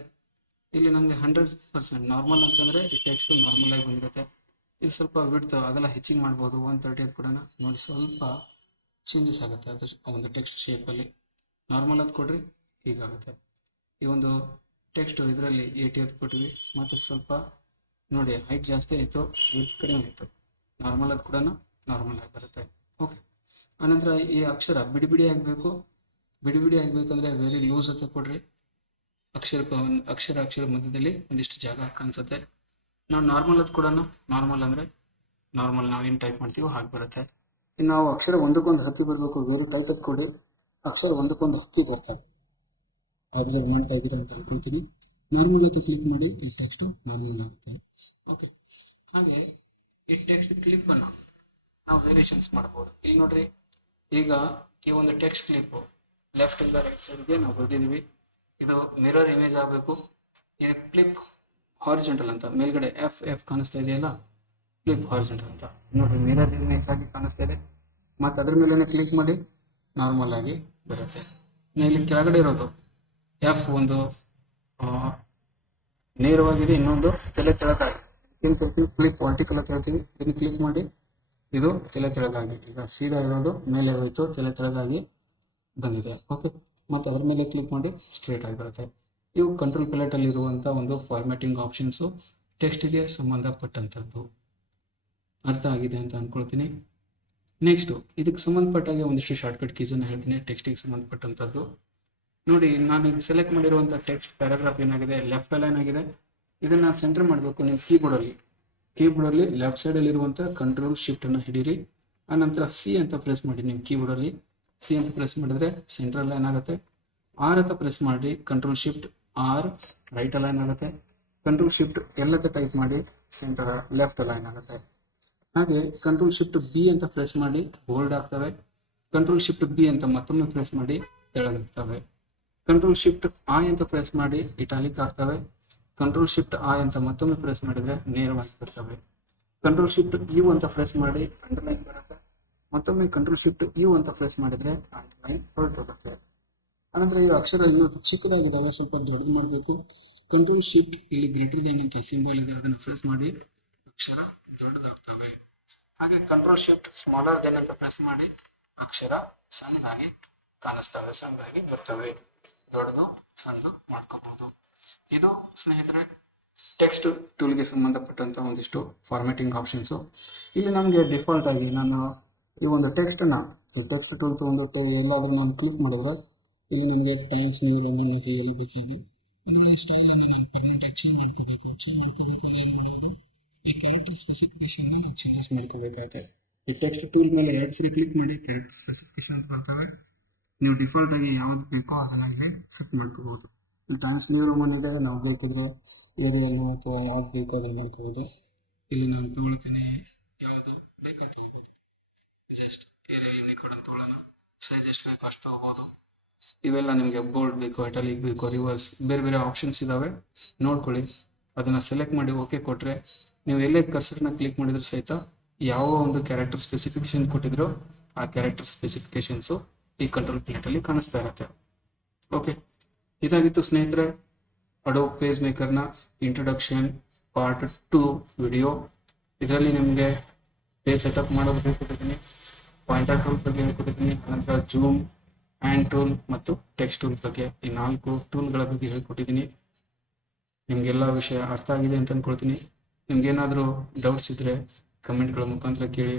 ಇಲ್ಲಿ ನಮಗೆ 100% ನಾರ್ಮಲ್ ಅಂತಂದರೆ ಈ ಟೆಕ್ಸ್ಟು ನಾರ್ಮಲ್ ಆಗಿ ಬಂದಿರುತ್ತೆ. ಇದು ಸ್ವಲ್ಪ ವಿಡ್ತ್ ಅಗಲ ಹೆಚ್ಚಿಗೆ ಮಾಡ್ಬೋದು. 130 ಅದು ಕೂಡ ನೋಡಿ ಸ್ವಲ್ಪ ಚೇಂಜಸ್ ಆಗುತ್ತೆ ಅದ್ರ ಒಂದು ಟೆಕ್ಸ್ಟ್ ಶೇಪಲ್ಲಿ. ನಾರ್ಮಲ್ ಅದು ಕೊಡ್ರಿ ಹೀಗಾಗುತ್ತೆ. ಈ ಒಂದು ಟೆಕ್ಸ್ಟ್ ಇದರಲ್ಲಿ 80 ಅದು ಕೊಟ್ವಿ, ಮತ್ತು ಸ್ವಲ್ಪ ನೋಡಿ ಹೈಟ್ ಜಾಸ್ತಿ ಆಯಿತು, ವಿಡ್ತ್ ಕಡಿಮೆ ಆಯಿತು. ನಾರ್ಮಲ್ ಅದು ಕೂಡ ನಾರ್ಮಲ್ ಆಗಿ ಬರುತ್ತೆ. ಓಕೆ, ಆನಂತರ ಈ ಅಕ್ಷರ ಬಿಡಿ ಬಿಡಿ ಆಗಬೇಕು. ಬಿಡಿ ಬಿಡಿ ಆಗಬೇಕಂದ್ರೆ ವೆರಿ ಲೂಸ್ ಅಂತ ಕೊಡ್ರಿ. ಅಕ್ಷರ ಮಧ್ಯದಲ್ಲಿ ಒಂದಿಷ್ಟು ಜಾಗ ಕಾಣಿಸುತ್ತೆ. ನಾವು ನಾರ್ಮಲ್ ಅದು ಕೂಡ ನಾರ್ಮಲ್ ಅಂದರೆ ನಾರ್ಮಲ್ ನಾವೇನು ಟೈಪ್ ಮಾಡ್ತೀವೋ ಹಾಗೆ ಬರುತ್ತೆ. ಇನ್ನು ನಾವು ಅಕ್ಷರ ಒಂದಕ್ಕೊಂದು ಹತ್ತಿ ಬರಬೇಕು, ವೆರಿ ಟೈಟ್ ಅದು ಕೊಡಿ. ಅಕ್ಷರ ಒಂದಕ್ಕೊಂದು ಹತ್ತಿ ಬರ್ತವೆ. ಅಬ್ಸರ್ವ್ ಮಾಡ್ತಾ ಇದ್ದೀರಾ ಅಂತ ಅನ್ಕೊಳ್ತೀನಿ. ನಾರ್ಮಲ್ ಅಂತ ಕ್ಲಿಕ್ ಮಾಡಿ ಈ ಟೆಕ್ಸ್ಟ್ ನಾರ್ಮಲ್ ಆಗುತ್ತೆ. ಓಕೆ, ಹಾಗೆ ಈ ಟೆಕ್ಸ್ಟ್ ಕ್ಲಿಪ್ ಅನ್ನು ನಾವು ವೇರಿಯೇಷನ್ಸ್ ಮಾಡ್ಬೋದು. ಇಲ್ಲಿ ನೋಡ್ರಿ, ಈಗ ಈ ಒಂದು ಟೆಕ್ಸ್ಟ್ ಕ್ಲಿಪ್ ಲೆಫ್ಟ್ ಇಂದ ರೈಟ್ ಸೈಡ್ಗೆ ನಾವು ಬರ್ದಿದ್ದೀವಿ. ಇದು ಮಿರರ್ ಇಮೇಜ್ ಆಗಬೇಕು. ಈ ಕ್ಲಿಪ್ ಹಾರಿಜೆಂಟಲ್ ಅಂತ ಮೇಲ್ಗಡೆ ಎಫ್ ಕಾಣಿಸ್ತಾ ಇದೆಯಲ್ಲ, ಕ್ಲಿಪ್ ಹಾರಿಜೆಂಟಲ್ ಅಂತ ನೋಡ್ರಿ, ಮಿರರ್ ಇಮೇಜ್ ಆಗಿ ಕಾಣಿಸ್ತಾ ಇದೆ. ಮತ್ತು ಅದ್ರ ಮೇಲೆ ಕ್ಲಿಕ್ ಮಾಡಿ ನಾರ್ಮಲ್ ಆಗಿ ಬರುತ್ತೆ. ಇಲ್ಲಿ ಕೆಳಗಡೆ ಇರೋದು ಎಫ್ ಒಂದು ನೇರವಾಗಿದೆ, ಇನ್ನೊಂದು ತಲೆ ತೆಳಗಾಗಿ ಏನು ಹೇಳ್ತೀವಿ, ಕ್ಲಿಪ್ ವರ್ಟಿಕಲ್ ಅಂತ ಹೇಳ್ತೀವಿ. ಇದನ್ನು ಕ್ಲಿಕ್ ಮಾಡಿ ಇದು ತಲೆ ತೆಳಗಾಗಿ, ಈಗ ಸೀದಾ ಇರೋದು ಮೇಲೆ ಹೋಯ್ತು, ತಲೆ ತೆಳಗಾಗಿ ಬಂದಿದೆ. ಓಕೆ, ಮತ್ತು ಅದ್ರ ಮೇಲೆ ಕ್ಲಿಕ್ ಮಾಡಿ ಸ್ಟ್ರೇಟ್ ಆಗಿ ಬರುತ್ತೆ. ಇವು ಕಂಟ್ರೋಲ್ ಪ್ಯಾಲೆಟಲ್ಲಿ ಇರುವಂಥ ಒಂದು ಫಾರ್ಮ್ಯಾಟಿಂಗ್ ಆಪ್ಷನ್ಸು, ಟೆಕ್ಸ್ಟ್ಗೆ ಸಂಬಂಧಪಟ್ಟಂಥದ್ದು. ಅರ್ಥ ಆಗಿದೆ ಅಂತ ಅಂದ್ಕೊಳ್ತೀನಿ. ನೆಕ್ಸ್ಟು ಇದಕ್ಕೆ ಸಂಬಂಧಪಟ್ಟಾಗೆ ಒಂದಿಷ್ಟು ಶಾರ್ಟ್ಕಟ್ ಕೀಸನ್ನು ಹೇಳ್ತೀನಿ ಟೆಕ್ಸ್ಟಿಗೆ ಸಂಬಂಧಪಟ್ಟಂಥದ್ದು. ನೋಡಿ, ನಾನು ಈಗ ಸೆಲೆಕ್ಟ್ ಮಾಡಿರುವಂಥ ಟೆಕ್ಸ್ಟ್ ಪ್ಯಾರಾಗ್ರಾಫ್ ಏನಾಗಿದೆ, ಲೆಫ್ಟ್ ಅಲೈನ್ ಆಗಿದೆ. ಇದನ್ನು ನಾನು ಸೆಂಟರ್ ಮಾಡಬೇಕು. ನಿಮ್ಮ ಕೀಬೋರ್ಡಲ್ಲಿ ಲೆಫ್ಟ್ ಸೈಡಲ್ಲಿ ಇರುವಂಥ ಕಂಟ್ರೋಲ್ ಶಿಫ್ಟನ್ನು ಹಿಡೀರಿ. ಆನಂತರ ಸಿ ಅಂತ ಪ್ರೆಸ್ ಮಾಡಿ. ನಿಮ್ಮ ಕೀಬೋರ್ಡಲ್ಲಿ ಸಿ ಅಂತ ಪ್ರೆಸ್ ಮಾಡಿದ್ರೆ ಸೆಂಟ್ರಲ್ ಲೈನ್ ಆಗುತ್ತೆ. ಆರ್ ಅಂತ ಪ್ರೆಸ್ ಮಾಡಿ, control shift R right align ಆಗುತ್ತೆ. ಕಂಟ್ರೋಲ್ ಶಿಫ್ಟ್ ಎಲ್ ಅಂತ ಟೈಪ್ ಮಾಡಿ, ಸೆಂಟರ್ ಲೆಫ್ಟ್ ಅಲೈನ್ ಆಗುತ್ತೆ. ಹಾಗೆ ಕಂಟ್ರೋಲ್ ಶಿಫ್ಟ್ ಬಿ ಅಂತ ಪ್ರೆಸ್ ಮಾಡಿ ಬೋಲ್ಡ್ ಆಗ್ತವೆ. ಕಂಟ್ರೋಲ್ ಶಿಫ್ಟ್ ಬಿ ಅಂತ ಮತ್ತೊಮ್ಮೆ ಪ್ರೆಸ್ ಮಾಡಿ ತೆಳಗಾಗ್ತವೆ. ಕಂಟ್ರೋಲ್ ಶಿಫ್ಟ್ ಐ ಅಂತ ಪ್ರೆಸ್ ಮಾಡಿ ಇಟಾಲಿಕ್ ಆಗ್ತವೆ. ಕಂಟ್ರೋಲ್ ಶಿಫ್ಟ್ ಐ ಅಂತ ಮತ್ತೊಮ್ಮೆ ಪ್ರೆಸ್ ಮಾಡಿದ್ರೆ ನೇರವಾಗಿ ಬರ್ತವೆ. ಕಂಟ್ರೋಲ್ ಶಿಫ್ಟ್ ಯು ಅಂತ ಪ್ರೆಸ್ ಮಾಡಿ ಅಂಡರ್ಲೈನ್ ಬರುತ್ತೆ. ಮತ್ತೊಮ್ಮೆ ಕಂಟ್ರೋಲ್ ಶಿಫ್ಟ್ ಯು ಅಂತ ಪ್ರೆಸ್ ಮಾಡಿದ್ರೆ ಅಂಡರ್ಲೈನ್ ಹೊರಟೋಗುತ್ತೆ. ಆನಂತರ ಈ ಅಕ್ಷರ ಇನ್ನೂ ಚಿಕ್ಕದಾಗಿದ್ದಾವೆ, ಸ್ವಲ್ಪ ದೊಡ್ಡದು ಮಾಡಬೇಕು. ಕಂಟ್ರೋಲ್ ಶಿಫ್ಟ್ ಇಲ್ಲಿ ಗ್ರೇಟರ್ ದೆನ್ ಅಂತ ಸಿಂಬಲ್ ಇದೆ, ಅದನ್ನು ಪ್ರೆಸ್ ಮಾಡಿ ಅಕ್ಷರ ದೊಡ್ಡದಾಗ್ತವೆ. ಹಾಗೆ ಕಂಟ್ರೋಲ್ ಶಿಫ್ಟ್ ಸ್ಮಾಲರ್ ದೆನ್ ಅಂತ ಪ್ರೆಸ್ ಮಾಡಿ ಅಕ್ಷರ ಸಣ್ಣದಾಗಿ ಕಾಣಿಸ್ತವೆ, ಸಣ್ಣದಾಗಿ ಬರ್ತವೆ. ದೊಡ್ಡದು ಸಣ್ಣದು ಮಾಡ್ಕೋಬಹುದು. ಇದು ಸ್ನೇಹಿತರೆ ಟೆಕ್ಸ್ಟ್ ಟೂಲ್ಗೆ ಸಂಬಂಧಪಟ್ಟಂತ ಒಂದಿಷ್ಟು ಫಾರ್ಮ್ಯಾಟಿಂಗ್ ಆಪ್ಷನ್ಸು. ಇಲ್ಲಿ ನಮಗೆ ಡಿಫಾಲ್ಟ್ ಆಗಿ ನಾನು ಈ ಒಂದು ಟೆಕ್ಸ್ಟ್ ಟೂಲ್ ತಗೊಂಡು ಎಲ್ಲಾದ್ರೂ ನಾನು ಕ್ಲಿಕ್ ಮಾಡಿದ್ರೆ ಇಲ್ಲಿ ನಿಮಗೆ ಟೈಮ್ಸ್ ನ್ಯೂ ರೋಮನ್ ಹೇಳಿ ಬೇಕಿದೆ. ಇದರಲ್ಲಿ ಸ್ಟೈಲನ್ನು ನಾನು ಪರ್ಮನೆಂಟಾಗಿ ಚೇಂಜ್ ಮಾಡ್ಕೋಬೇಕು. ಏನು ಮಾಡೋದು, ಈ ಕ್ಯಾರೆಕ್ಟರ್ ಸ್ಪೆಸಿಫಿಕೇಶನ್ ಚೇಂಜಸ್ ಮಾಡ್ಕೋಬೇಕಾಗುತ್ತೆ. ಈ ಟೆಕ್ಸ್ಟ್ ಟೂಲ್ ಮೇಲೆ 2 ಸರಿ ಕ್ಲಿಕ್ ಮಾಡಿ ಕ್ಯಾರೆಕ್ಟರ್ ಸ್ಪೆಸಿಫಿಕೇಶನ್ ಅಂತ ಬರ್ತವೆ. ನೀವು ಡಿಫಾಲ್ಟ್ ಆಗಿ ಯಾವ್ದು ಬೇಕೋ ಅದನ್ನ ಇಲ್ಲಿ ಸೆಟ್ ಮಾಡ್ಕೋಬಹುದು. ಟೈಮ್ಸ್ ನ್ಯೂ ರೋಮನ್ ಇದೆ, ನಾವು ಬೇಕಿದ್ರೆ ಏರಿಯಲ್ಲು ಅಥವಾ ಯಾವ್ದು ಬೇಕೋ ಅದನ್ನು ಮಾಡ್ಕೋಬಹುದು. ಇಲ್ಲಿ ನಾನು ತೊಗೊಳ್ತೀನಿ, ಯಾವುದು ಬೇಕಂತ ತಗೋಬಹುದು. ಜಸ್ಟ್ ಏರಿಯಲ್ ಯೂನಿಕೋಡ್ ಅಂತ ತೊಗೊಳ್ಳೋಣ. ಸೈಜ್ ಎಷ್ಟು ಬೇಕೋ ಅಷ್ಟು ತಗೋಬಹುದು. ಇವೆಲ್ಲ ನಿಮಗೆ ಬೋಲ್ಡ್ ಬೇಕು, ಇಟಾಲಿಕ್ ಬೇಕು, ರಿವರ್ಸ್, ಬೇರೆ ಬೇರೆ ಆಪ್ಷನ್ಸ್ ಇದಾವೆ, ನೋಡ್ಕೊಳ್ಳಿ. ಅದನ್ನ ಸೆಲೆಕ್ಟ್ ಮಾಡಿ ಓಕೆ ಕೊಟ್ಟರೆ ನೀವು ಎಲ್ಲೇ ಕರ್ಸರ್ನ ಕ್ಲಿಕ್ ಮಾಡಿದ್ರು ಸಹಿತ ಯಾವ ಒಂದು ಕ್ಯಾರೆಕ್ಟರ್ ಸ್ಪೆಸಿಫಿಕೇಶನ್ ಕೊಟ್ಟಿದ್ರು ಆ ಕ್ಯಾರೆಕ್ಟರ್ ಸ್ಪೆಸಿಫಿಕೇಶನ್ಸು ಈ ಕಂಟ್ರೋಲ್ ಪ್ಲೇಟಲ್ಲಿ ಕಾಣಿಸ್ತಾ ಇರುತ್ತೆ. ಓಕೆ, ಇದಾಗಿತ್ತು ಸ್ನೇಹಿತರೆ ಅಡೋಬ್ ಪೇಜ್ ಮೇಕರ್ನ ಇಂಟ್ರೊಡಕ್ಷನ್ ಪಾರ್ಟ್ 2 ವಿಡಿಯೋ. ಇದರಲ್ಲಿ ನಿಮಗೆ ಪೇಜ್ ಸೆಟಪ್ ಮಾಡೋದು ಹೇಳ್ಕೊಟ್ಟಿದ್ದೀನಿ, ಪಾಯಿಂಟರ್ ಟೂಲ್ ಬಗ್ಗೆ ಹೇಳ್ಕೊಟ್ಟಿದ್ದೀನಿ, ನಂತರ ಜೂಮ್, ಹ್ಯಾಂಡ್ ಟೂಲ್ ಮತ್ತು ಟೆಕ್ಸ್ಟ್ ಟೂಲ್ ಬಗ್ಗೆ, ಈ 4 ಟೂಲ್ಗಳ ಬಗ್ಗೆ ಹೇಳ್ಕೊಟ್ಟಿದ್ದೀನಿ. ನಿಮಗೆಲ್ಲ ವಿಷಯ ಅರ್ಥ ಆಗಿದೆ ಅಂತ ಅಂದ್ಕೊಳ್ತೀನಿ. ನಿಮ್ಗೇನಾದರೂ ಡೌಟ್ಸ್ ಇದ್ದರೆ ಕಮೆಂಟ್ಗಳ ಮುಖಾಂತರ ಕೇಳಿ,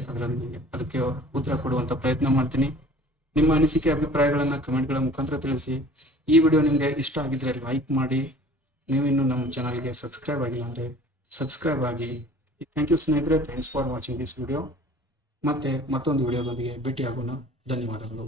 ಅದಕ್ಕೆ ಉತ್ತರ ಕೊಡುವಂಥ ಪ್ರಯತ್ನ ಮಾಡ್ತೀನಿ. ನಿಮ್ಮ ಅನಿಸಿಕೆ ಅಭಿಪ್ರಾಯಗಳನ್ನು ಕಮೆಂಟ್ಗಳ ಮುಖಾಂತರ ತಿಳಿಸಿ. ಈ ವಿಡಿಯೋ ನಿಮಗೆ ಇಷ್ಟ ಆಗಿದ್ರೆ ಲೈಕ್ ಮಾಡಿ. ನೀವಿನ್ನೂ ನಮ್ಮ ಚಾನಲ್ಗೆ ಸಬ್ಸ್ಕ್ರೈಬ್ ಆಗಿಲ್ಲ ಅಂದರೆ ಸಬ್ಸ್ಕ್ರೈಬ್ ಆಗಿ. ಥ್ಯಾಂಕ್ ಯು ಸ್ನೇಹಿತರೆ, thanks for watching this video. ಮತ್ತೆ ಮತ್ತೊಂದು ವಿಡಿಯೋದೊಂದಿಗೆ ಭೇಟಿಯಾಗೋಣ. ಧನ್ಯವಾದಗಳು.